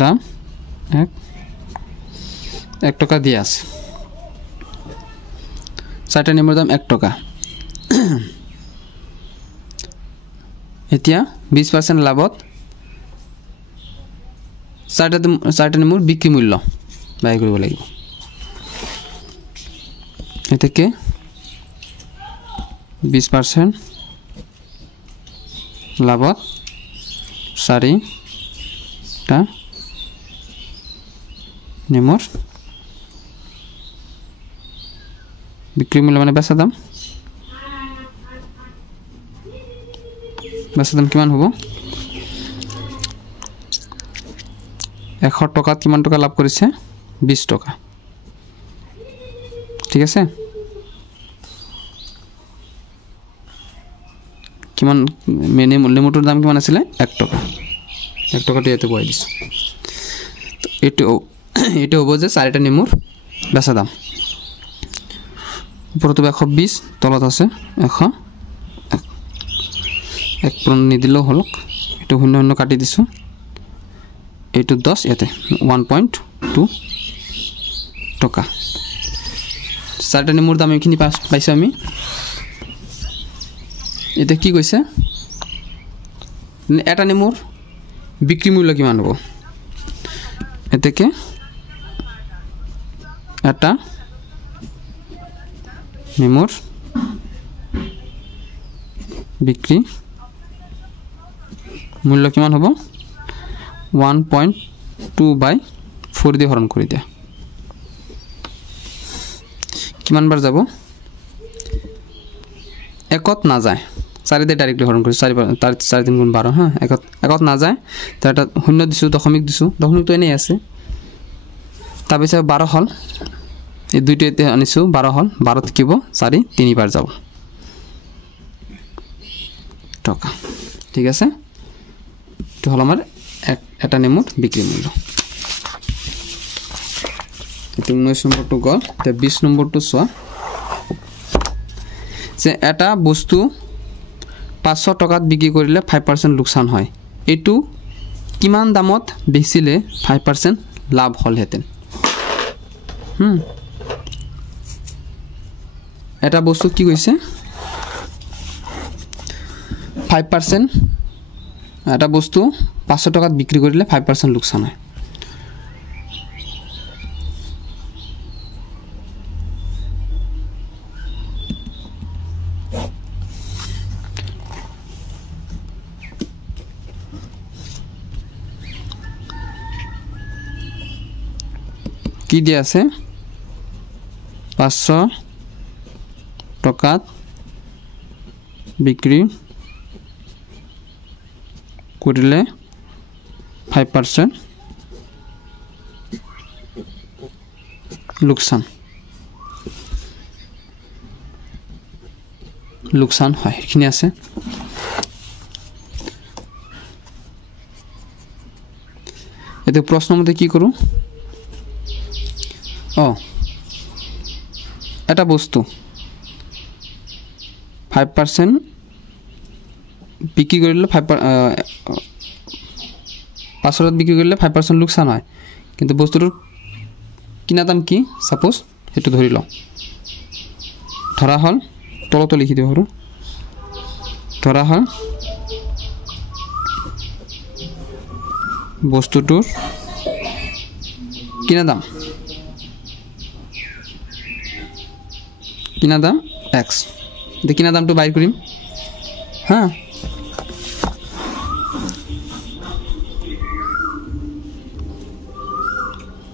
দাম 1 টাকা দিয়ে আছে 4টা নেমুর দাম 1 টাকা এতিয়া 20% লাভত 4টা নেমুর বিক্রি মূল্য বাই কৰিব লাগিব এটাকে 20% লাভত 4টা নেমুর বিক্রি মূল্য মানে বেচা দাম কিমান হ'ব 100 টাকাত কিমান টাকা লাভ কৰিছে 20 টাকা ঠিক আছে কিমান নেমুটোৰ দাম কিমান আছিল 1 টাকা 1 টাকাটো ইয়াতে বহাই দিছো তো এটো হ'ব যে 4টা নেমুৰ বেচা দাম ওপৰতো 120 তলত আছে 100 এক পূৰণ নিদিলেও হ'ল এটো 0 কাটি দিছো এটো 10 ইয়াতে 1.2 টাকা 4টা নেমুৰ দাম এইখিনি পাইছো আমি এটা কি কৈছে এটা নেমুৰ বিক্ৰি মূল্য কিমান হ'ব এটাকে এটা নেমুৰ বিক্ৰি মূল্য কিমান হ'ব 1.2/4 দিয়ে হৰণ কৰি দিয়া কিমান বাৰ যাব একত না যায় 4 দিয়ে ডাইৰেক্টলি হৰণ কৰি 4 3 গুণ 12 হা একত না যায় তাৰ এটা 0 দিছো দশমিক তো এনেই আছে তাৰ পিছত 12 হল এই দুইটো এতে আনিছো 12 হল 12 থাকিব 4 3 বাৰ যাব টাকা ঠিক আছে তো হল আমাৰ এটা নেমুৰ বিক্ৰি মূল্য এটো 19 নম্বৰটো গল তে 20 নম্বৰটো চোৱা যে এটা বস্তু 500 টাকাত বিক্ৰি কৰিলে 5% লোকসান হয় এটো কিমান দামত বেচিলে 5% লাভ হলহেতেন এটা বস্তু কি কৈছে 5% এটা বস্তু 500 টাকাত বিক্রি কৰিলে 5% লোকসান হয় কি দিয়া আছে 500 টাকাত বিক্ৰি কৰিলে 5% লোকসান হয় এখানে আছে এতে প্ৰশ্ন মতে কি কৰু এটা বস্তু 5% বিক্ৰি কৰিলে 500 বিক্ৰি কৰিলে 5% লোকসান হয় কিন্তু বস্তুটোৰ কিনা দাম কি সাপোজ হেতু ধৰি লও ধৰা হল তলত লিখি দিও আৰু ধৰা হল বস্তুটোৰ কিনা দাম x দে কিনা দামটো বাইৰ কৰিম হ্যাঁ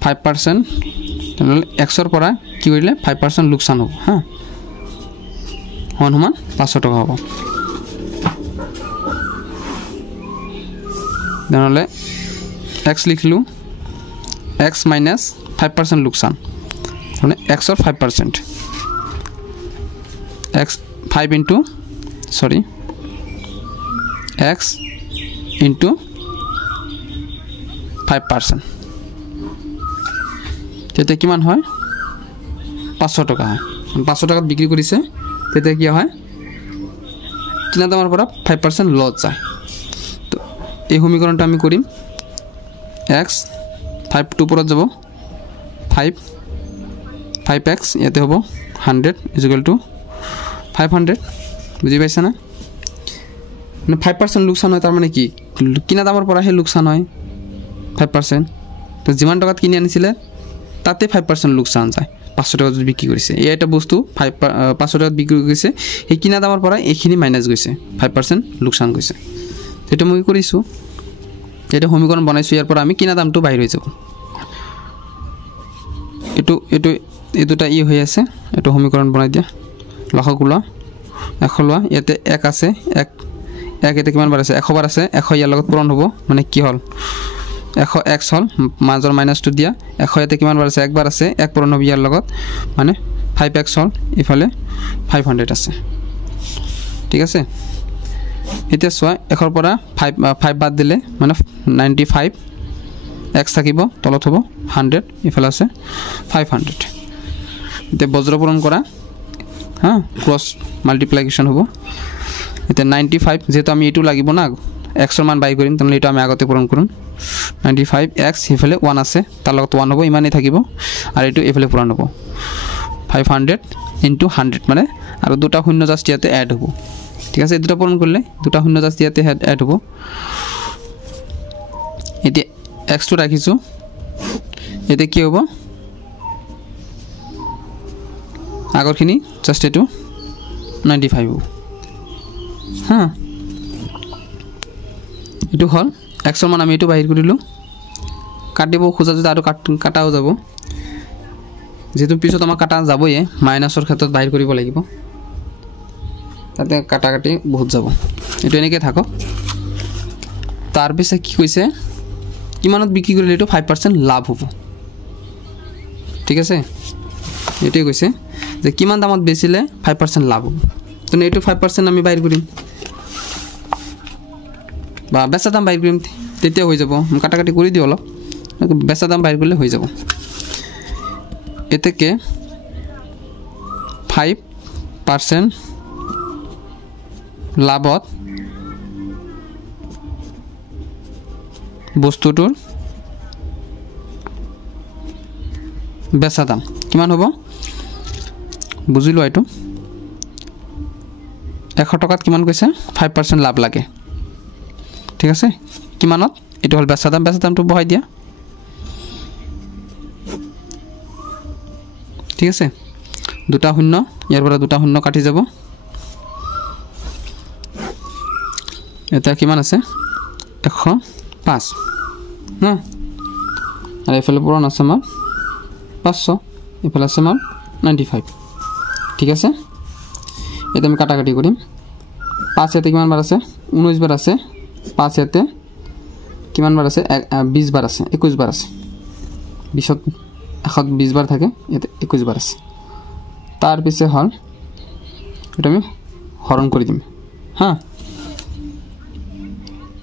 %5 তাহলে x এৰ পৰা কি কৰিলে 5% লোকসান হ'ব হ্যাঁ সমান 500 টাকা হ'ব তাহলে x লিখলু x minus 5% লোকসান মানে x or 5% x 5 into sorry x into 5% তেতে কিমান হয় 500 টাকা হয় 500 টাকাত বিক্ৰী কৰিছে তেতিয়া কি হয় কিনা দামৰ পৰা 5% লছ যায় তো এই সমীকৰণটো আমি কৰিম x 5 টু ওপৰত যাব 5x ইয়াতে হ'ব 100 = 500 বুজি পাইছা না মানে 5% লোকসান হয় তাৰ মানে কি কিনা দামৰ পৰা হে লোকসান হয় 5% তো যিমান টকাত কিনি আনিছিলে তাতে 5% লোকসান যায় 500 টাকা যদি বিক্ৰী কৰিছে এই এটা বস্তু 500 টাকাত বিক্ৰী কৰিছে এই কিনা দামৰ পৰা এইখিনি মাইনাস গৈছে 5% লোকসান গৈছে এটা মই কৰিছো এটা সমীকৰণ বনাইছো ইয়াৰ পৰা আমি কিনা দামটো বাহিৰ হৈ যাব এই দুটা ই হৈ আছে এটা সমীকৰণ বনাই দিয়া লসাগু লোৱা 100 লোৱা ইয়াতে 1 আছে 1 এতে কিমান বাৰ আছে 100 বাৰ আছে 100 ইয়াৰ লগত পূৰণ হ'ব মানে কি হ'ল 100 x হল মাজৰ মাইনাসটো দিয়া 100 ইয়াতে কিমান বাৰ আছে 1 বাৰ আছে 1 পূৰণ হ'ব ইয়াৰ লগত মানে 5x হল ইফালে 500 আছে ঠিক আছে এতিয়া সোয়া 1 পৰা 5 বাদ দিলে মানে 95 x থাকিব তলত হ'ব 100 ইফালে আছে 500 তে বজ্ৰ পূৰণ কৰা হ্যাঁ ক্রস মাল্টিপ্লিকেশন হ'ব এটা 95 যেহেতু আমি এটু লাগিব না x এর মান বাই কৰিম তাহলে এটা আমি আগতে পূরণ করুন 95x ইফালে 1 আছে তার লগত 1 হ'ব ইমানই থাকিব আর এটু ইফালে পূরণ হ'ব 500 * 100 মানে আর দুটা শূন্য জাস্ট ইয়াতে এড হ'ব ঠিক আছে দুটা পূরণ করলে দুটা শূন্য জাস্ট ইয়াতে এড হ'ব এতে x টু রাখিছো এতে কি হ'ব আগৰখিনি জাস্ট এটু 95 হ'ব হ্যাঁ এটু হল x এৰ মান আমি এটু বাহিৰ কৰিলো কাটিব খোজা যদি আৰু কাটাও যাব যেহেতু পিছত আমাৰ কাটা যাবই মাইনাসৰ ক্ষেত্ৰত বাহিৰ কৰিব লাগিব তাতে কাটাকাটি বহুত যাব এটু এনেকৈ থাকক তাৰ পিছে কি কৈছে কিমানত বিক্ৰী কৰিলে এটু 5% লাভ হ'ব ঠিক আছে এটাই কৈছে যে কিমান দামত বেচিলে 5% লাভ হ'ব তো এটু 5% আমি বাহিৰ কৰিম বা বেচা দাম বাহিৰ কৰিম তেতিয়া হৈ যাব কাটাকাটি কৰি দিও অলপ বেচা দাম বাহিৰ কৰিলে হৈ যাব এতেকে 5% লাভত বস্তুটোৰ বেচা দাম কিমান হ'ব বুজিলো এটো 100 টাকাত কিমান কৈছে 5% লাভ লাগে ঠিক আছে কিমানত এটো হল বেচা দামটো বহাই দিয়া ঠিক আছে দুটা শূন্য ইয়াৰ পৰা দুটা শূন্য কাটি যাব এটা কিমান আছে 105 না আর এফালে পূরণ আছে আমার 500 এফালে আছে আমার 95 ঠিক আছে এটা আমি কাটাকাটি করিম 5 এতে কিমান বার আছে 19 বার আছে 5 এতে কিমান বার আছে 20 বার আছে 21 বার আছে 20 বার থাকে এতে 21 বার আছে তার পিছে হল এটা আমি হরণ করে দিম হ্যাঁ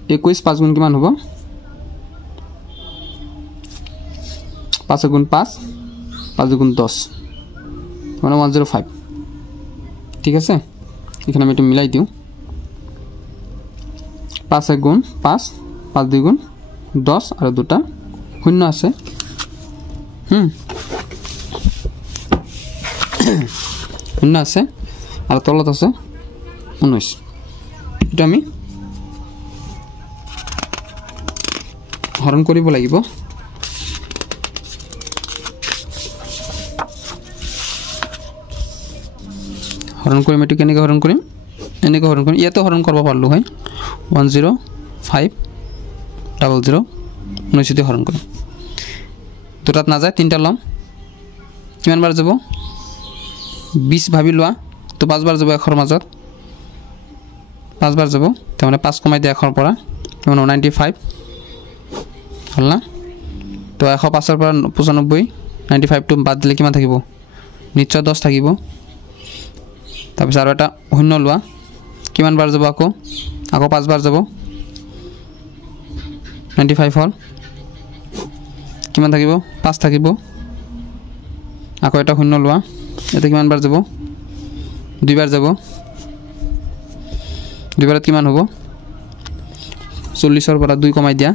21 5 গুণ কিমান হ'ব 5 গুণ 5 5 গুণ 10 মানে 105 ঠিক আছে এখানে আমি একটু মিলাই দিও 5 গুণ 5 5 2 গুণ 10 আর দুটা শূন্য আছে শূন্য আছে আর তলত আছে 19 এটা আমি হরণ কৰিব লাগিব হৰণ কৰিম এটো কেনেকৈ হৰণ কৰিম এনেকৈ হৰণ কৰিম ইয়াতে হৰণ কৰিব পাৰলো হয় 105 00 19 দি হৰণ কৰিম দুটাত না যায় তিনটা লম কিমান বাৰ যাব 20 ভাবি লোৱা তো 5 বাৰ যাব এখৰ মাজত 5 বাৰ যাব তাৰ মানে 5 কমাই দিয়া এখৰ পৰা কিমান 95 হল না তো 105 এৰ পৰা 95 95 টু বাদ দিলে কিমান থাকিব নিশ্চয় 10 থাকিব তাৰপিছত আৰু এটা শূন্য লোৱা কিমান বাৰ যাব আকৌ 5 বাৰ যাব 95 হল কিমান থাকিব 5 থাকিব আকৌ এটা শূন্য লোৱা ইয়াতে কিমান বাৰ যাব দুইবাৰ যাব দুইবাৰত কিমান হ'ব 40 পৰা 2 কমাই দিয়া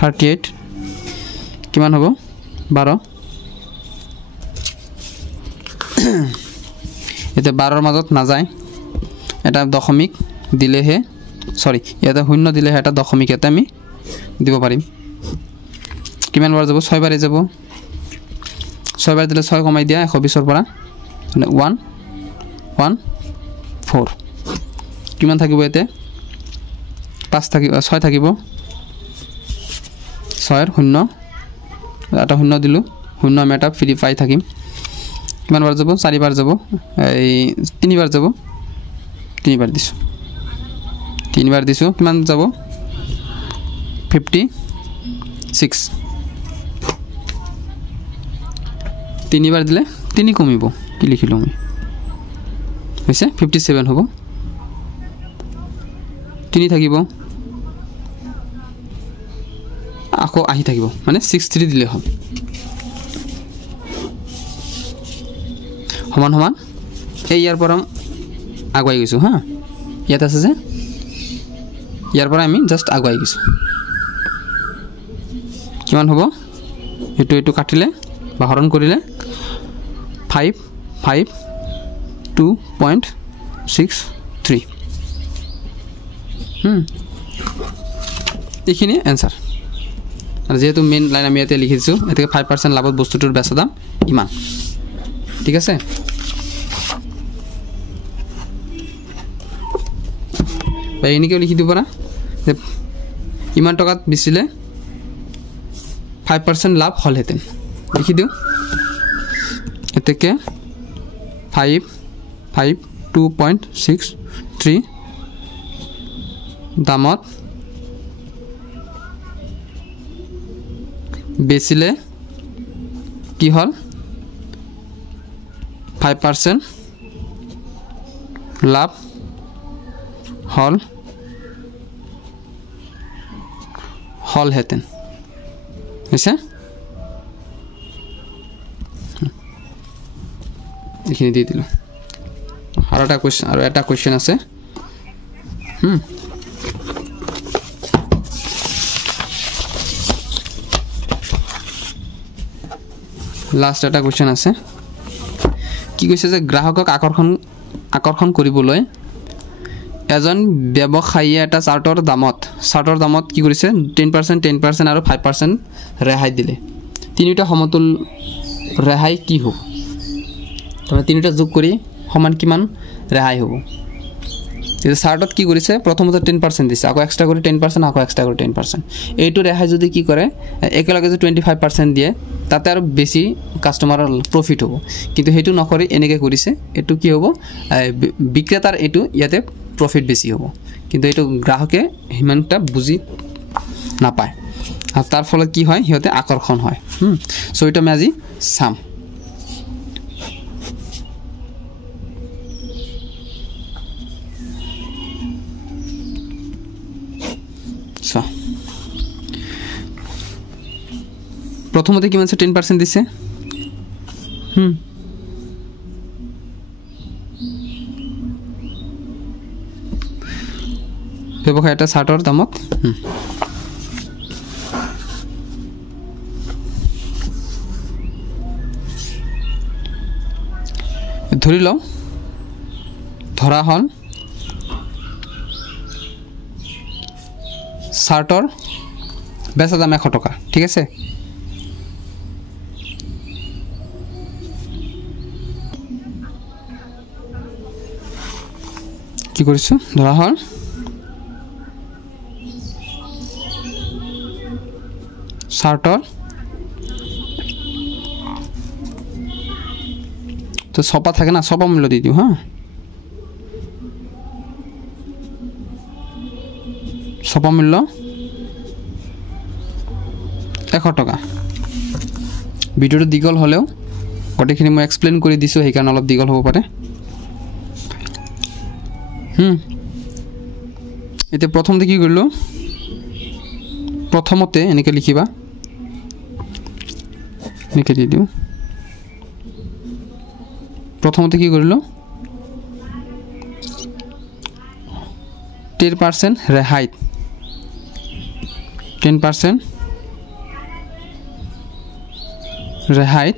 38 কিমান হ'ব 12 এটা 12 মাজত না যায় এটা দশমিক দিলেহে সরি এটা শূন্য দিলেহে এটা দশমিক এটা আমি দিব পাৰিম কিমান বাৰ যাব 6 বাৰে যাব 6 বাৰ দিলে 6 কমাই দিয়া 120 পৰা 1 1 4 কিমান থাকিব এতে 5 থাকিব 6 থাকিব 6 এর শূন্য এটা শূন্য দিলু শূন্য আমি এটা ফ্রি পাই থাকিম কিমান বাৰ যাব 4 বাৰ যাব এই 3 বাৰ যাব 3 বাৰ দিছো 3 বাৰ দিছো কিমান যাব 56 3 বাৰ দিলে 3 কমিব কি লিখিলো আমি হৈছে 57 হ'ব 3 থাকিব আকৌ আহি থাকিব মানে 63 দিলে হ'ল সমান সমান এই ইয়াৰ পৰা আগুৱাই গৈছো হা ইয়াত আছে যে ইয়াৰ পৰা আমি জাস্ট আগুৱাই গৈছো কিমান হ'ব এটো এটো কাটিলে বা হৰণ কৰিলে 5 5 2.63 এইখিনি এনসাৰ আৰ যেহেতু মেইন লাইন আমি ইয়াতে লিখিছো এতে 5% লাভত বস্তুটোৰ বেচা দাম ইমান ঠিক আছে ভাই এনেকেও লিখি দিব পাৰা যে ইমান টকাত বেচিলে 5% লাভ হলহেতেন লিখি দিও এতেকে 5 5 2.63 দামত বেচিলে কি হল 5% লাভ হলহেতেন হৈছে এইখিনি দি দিলো আৰু এটা কোৱেশ্চন আছে লাস্ট এটা কোৱেশ্চন আছে কি কৈছে যে গ্ৰাহকক আকৰ্ষণ কৰিবলৈ এজন ব্যৱসায়ীয়ে এটা চাৰ্টৰ দামত কি কৰিছে 10% 10% আৰু 5% ৰেহাই দিলে তিনিটা সমতুল ৰেহাই কি হ'ব তবে তিনিটা যোগ কৰি সমান কিমান ৰেহাই হ'ব এই চাৰ্টত কি কৰিছে প্ৰথমতে 10% দিছে আকৌ এক্সট্ৰা কৰি 10% আকৌ এক্সট্ৰা কৰি 10% এইটো ৰেহাই যদি কি কৰে একেলগে যে 25% দিয়ে তাতে আৰু বেছি কাস্টমাৰৰ প্ৰফিট হ'ব কিন্তু হেতু নকৰি এনেকে কৰিছে এটো কি হ'ব বিক্ৰেতাৰ এটো ইয়াতে প্রফিট বেশি হ'ব কিন্তু এটো গ্রাহকে হিমানটা বুজি না পায় আর তার ফলে কি হয় হিয়তে আকর্ষণ হয় সো এটা আমি আজি সাম সো প্রথমতে কি মানে 10% দিছে ব্যৱসায় এটা চাৰ্টৰ দামত ধৰি লওঁ ধৰা হল চাৰ্টৰ বেচা দাম 100 টকা ঠিক আছে কি কৰিছো ধৰা হল চাৰ্টৰ তো ছপা থাকে না ছপা মূল্য দি দিও হ্যাঁ ছপা মূল্য 100 টকা ভিডিওটো দীঘল হলেও গটেখিনি মই এক্সপ্লেইন কৰি দিছো সেই কাৰণে অলপ দীঘল হ'ব পাৰে এতে প্ৰথমতে কি কৰিলো প্ৰথমতে এনেকে লিখিবা এনেকে দি দিও প্ৰথমতে কি কৰিলো 10% ৰেহাই 10% ৰেহাই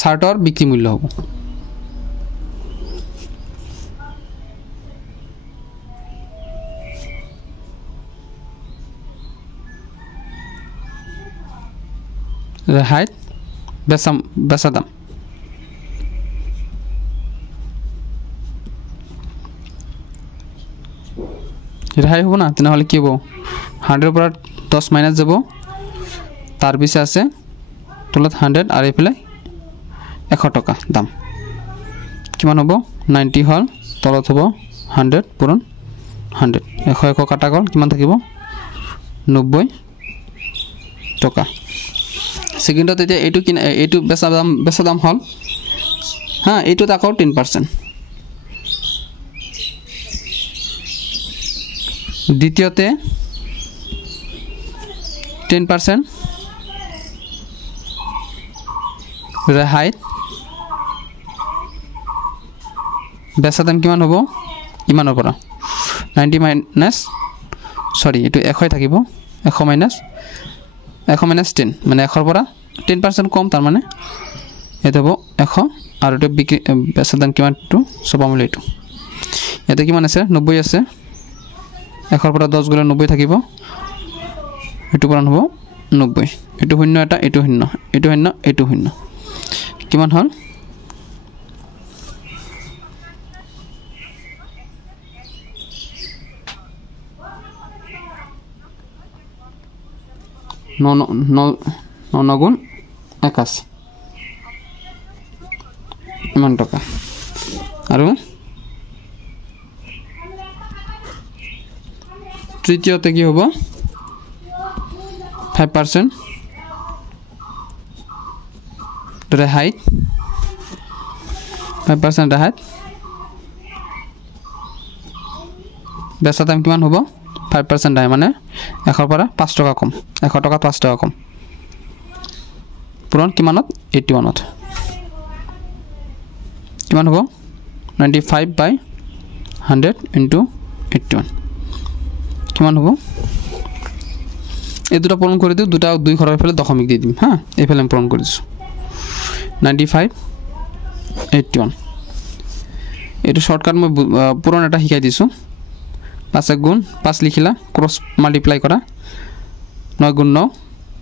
শাৰ্টৰ বিক্ৰী মূল্য হ'ব ৰেহাই বেচা দাম ৰেহাই হ'ব না তেনেহ'লে কি হ'ব 100 পৰা 10 মাইনাস যাব তাৰ পিছে আছে তলত 100 আৰু এফালে 100 টকা দাম কিমান হ'ব 90 হল তলত হ'ব 100 পূৰণ 100 100 কাটা গ'ল কিমান থাকিব 90 টকা সেকেন্ডত এতিয়া এইটো বেচা দাম হল হ্যাঁ এইটো তাকো 10% দ্বিতীয়তে 10% ৰেহাই বেচা দাম কিমান হ'ব ইমানৰ পৰা 90 মাইনাস সৰি এটো 100 থাকিব 100 মাইনাস 10 মানে 100 পৰা 10% কম তাৰ মানে এটা হ'ব 100 আৰু এটা বেচা দাম কিমান টু সবামুল এটো এটা কিমান আছে 90 আছে 100 পৰা 10 গলে 90 থাকিব এটো পূৰণ হ'ব 90 এটো শূন্য এটা এটো শূন্য এটো শূন্য এটো শূন্য কিমান হল নগুণ 81 ইমান টকা আৰু তৃতীয়তে কি হ'ব 5% ৰেহাই 5% ৰেহাই বেচা দাম কিমান হ'ব 5% ৰেহাই মানে 100 পৰা 5 টকা কম 100 টকা 5 টকা কম পূৰণ কিমানত 81ত কিমান হ'ব 95 বাই 100 ইনটু 81 কিমান হ'ব এই দুটা পূৰণ কৰি দিও দুটা দুই ঘৰৰ ফেলে দশমিক দি দিম হ্যাঁ এই ফেলে পূৰণ কৰি দিছো 95 81 এটো শৰ্টকাট মই পূৰণ এটা শিকাই দিছো 5 গুণ 5 লিখিলা ক্রস মাল্টিপ্লাই করা 9 গুণ 9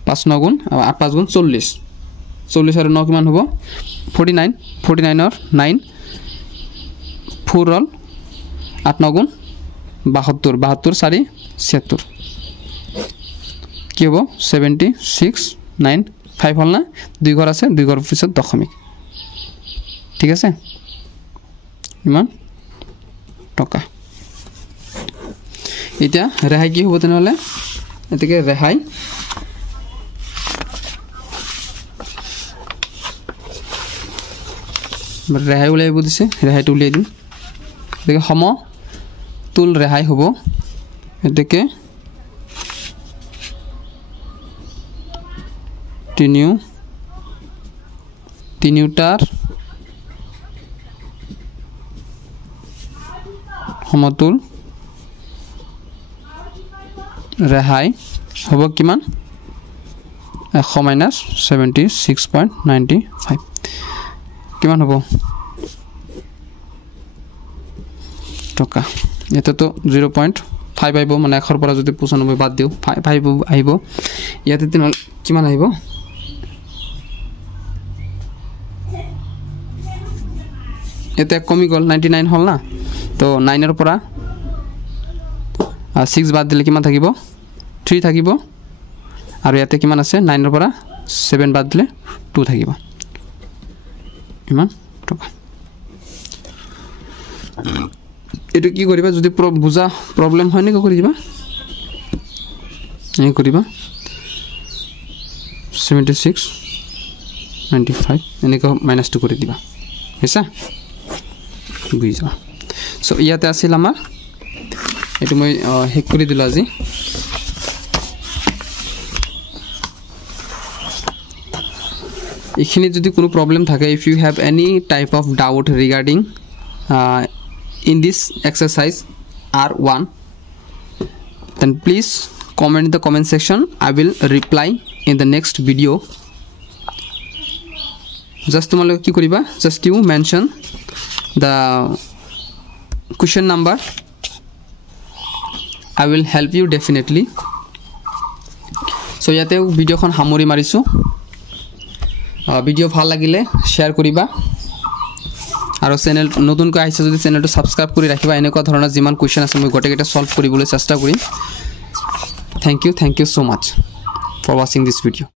5 9 গুণ 8 5 গুণ 40 40 আর 9 কিমান হ'ব 49 49 और 9 4 হল 8 9 গুণ 72 72 4 76 কি হ'ব 76 9 5 হল না দুই ঘর আছে দুই ঘর পিছত দশমিক ঠিক আছে ইমান টকা এটা ৰেহাই কি হ'ব তেনেহলে এটাকে ৰেহাই ৰেহাই উলাই বুদিছে ৰেহাইটো উলাই দিম এটাকে সম তুল ৰেহাই হ'ব এটাকে তিনিউটাৰ সমতুল ৰেহাই হ'ব কিমান 100 মাইনাস 76.95 কিমান হ'ব টকা এটা তো 0.5 আহিব মানে 100 পৰা যদি 95 বাদ দিও 5 আহিব ইয়াতে তিন কিমান আহিব এটা কমি গল 99 হল না তো 9 এর পৰা 6 বাদ দিলে কিমান থাকিব 3 থাকিব আৰু ইয়াতে কিমান আছে 9 এৰ পৰা 7 বাদ দিলে 2 থাকিব ইমান টকা এটো কি কৰিবা যদি বুজা প্ৰবলেম হয় নে কি কৰি দিবা এই কৰিবা 76 95 এনেকৈ -2 কৰি দিবা হেছা বুঝা সো ইয়াতে আছিল আমাৰ এটো মই হেক কৰি দিলা আজি এইখিনি যদি কোনো প্ৰবলেম থাকে, if you have any type of doubt regarding in this exercise R1, then please comment in the comment section. I will reply in the next video. Just tomorrow ki koriba, just you mention the question number. I will help you definitely. So yate video khon hamori marisu. Video ভাল লাগিলে share koriba. আৰু channel নতুনকৈ আহিছে যদি চেনেলটো subscribe কৰি ৰাখিবা এনেকুৱা ধৰণৰ যিমান কোৱেশ্চন আছে মই গোটেইটা সলভ কৰিবলৈ চেষ্টা কৰিম thank you so much for watching this video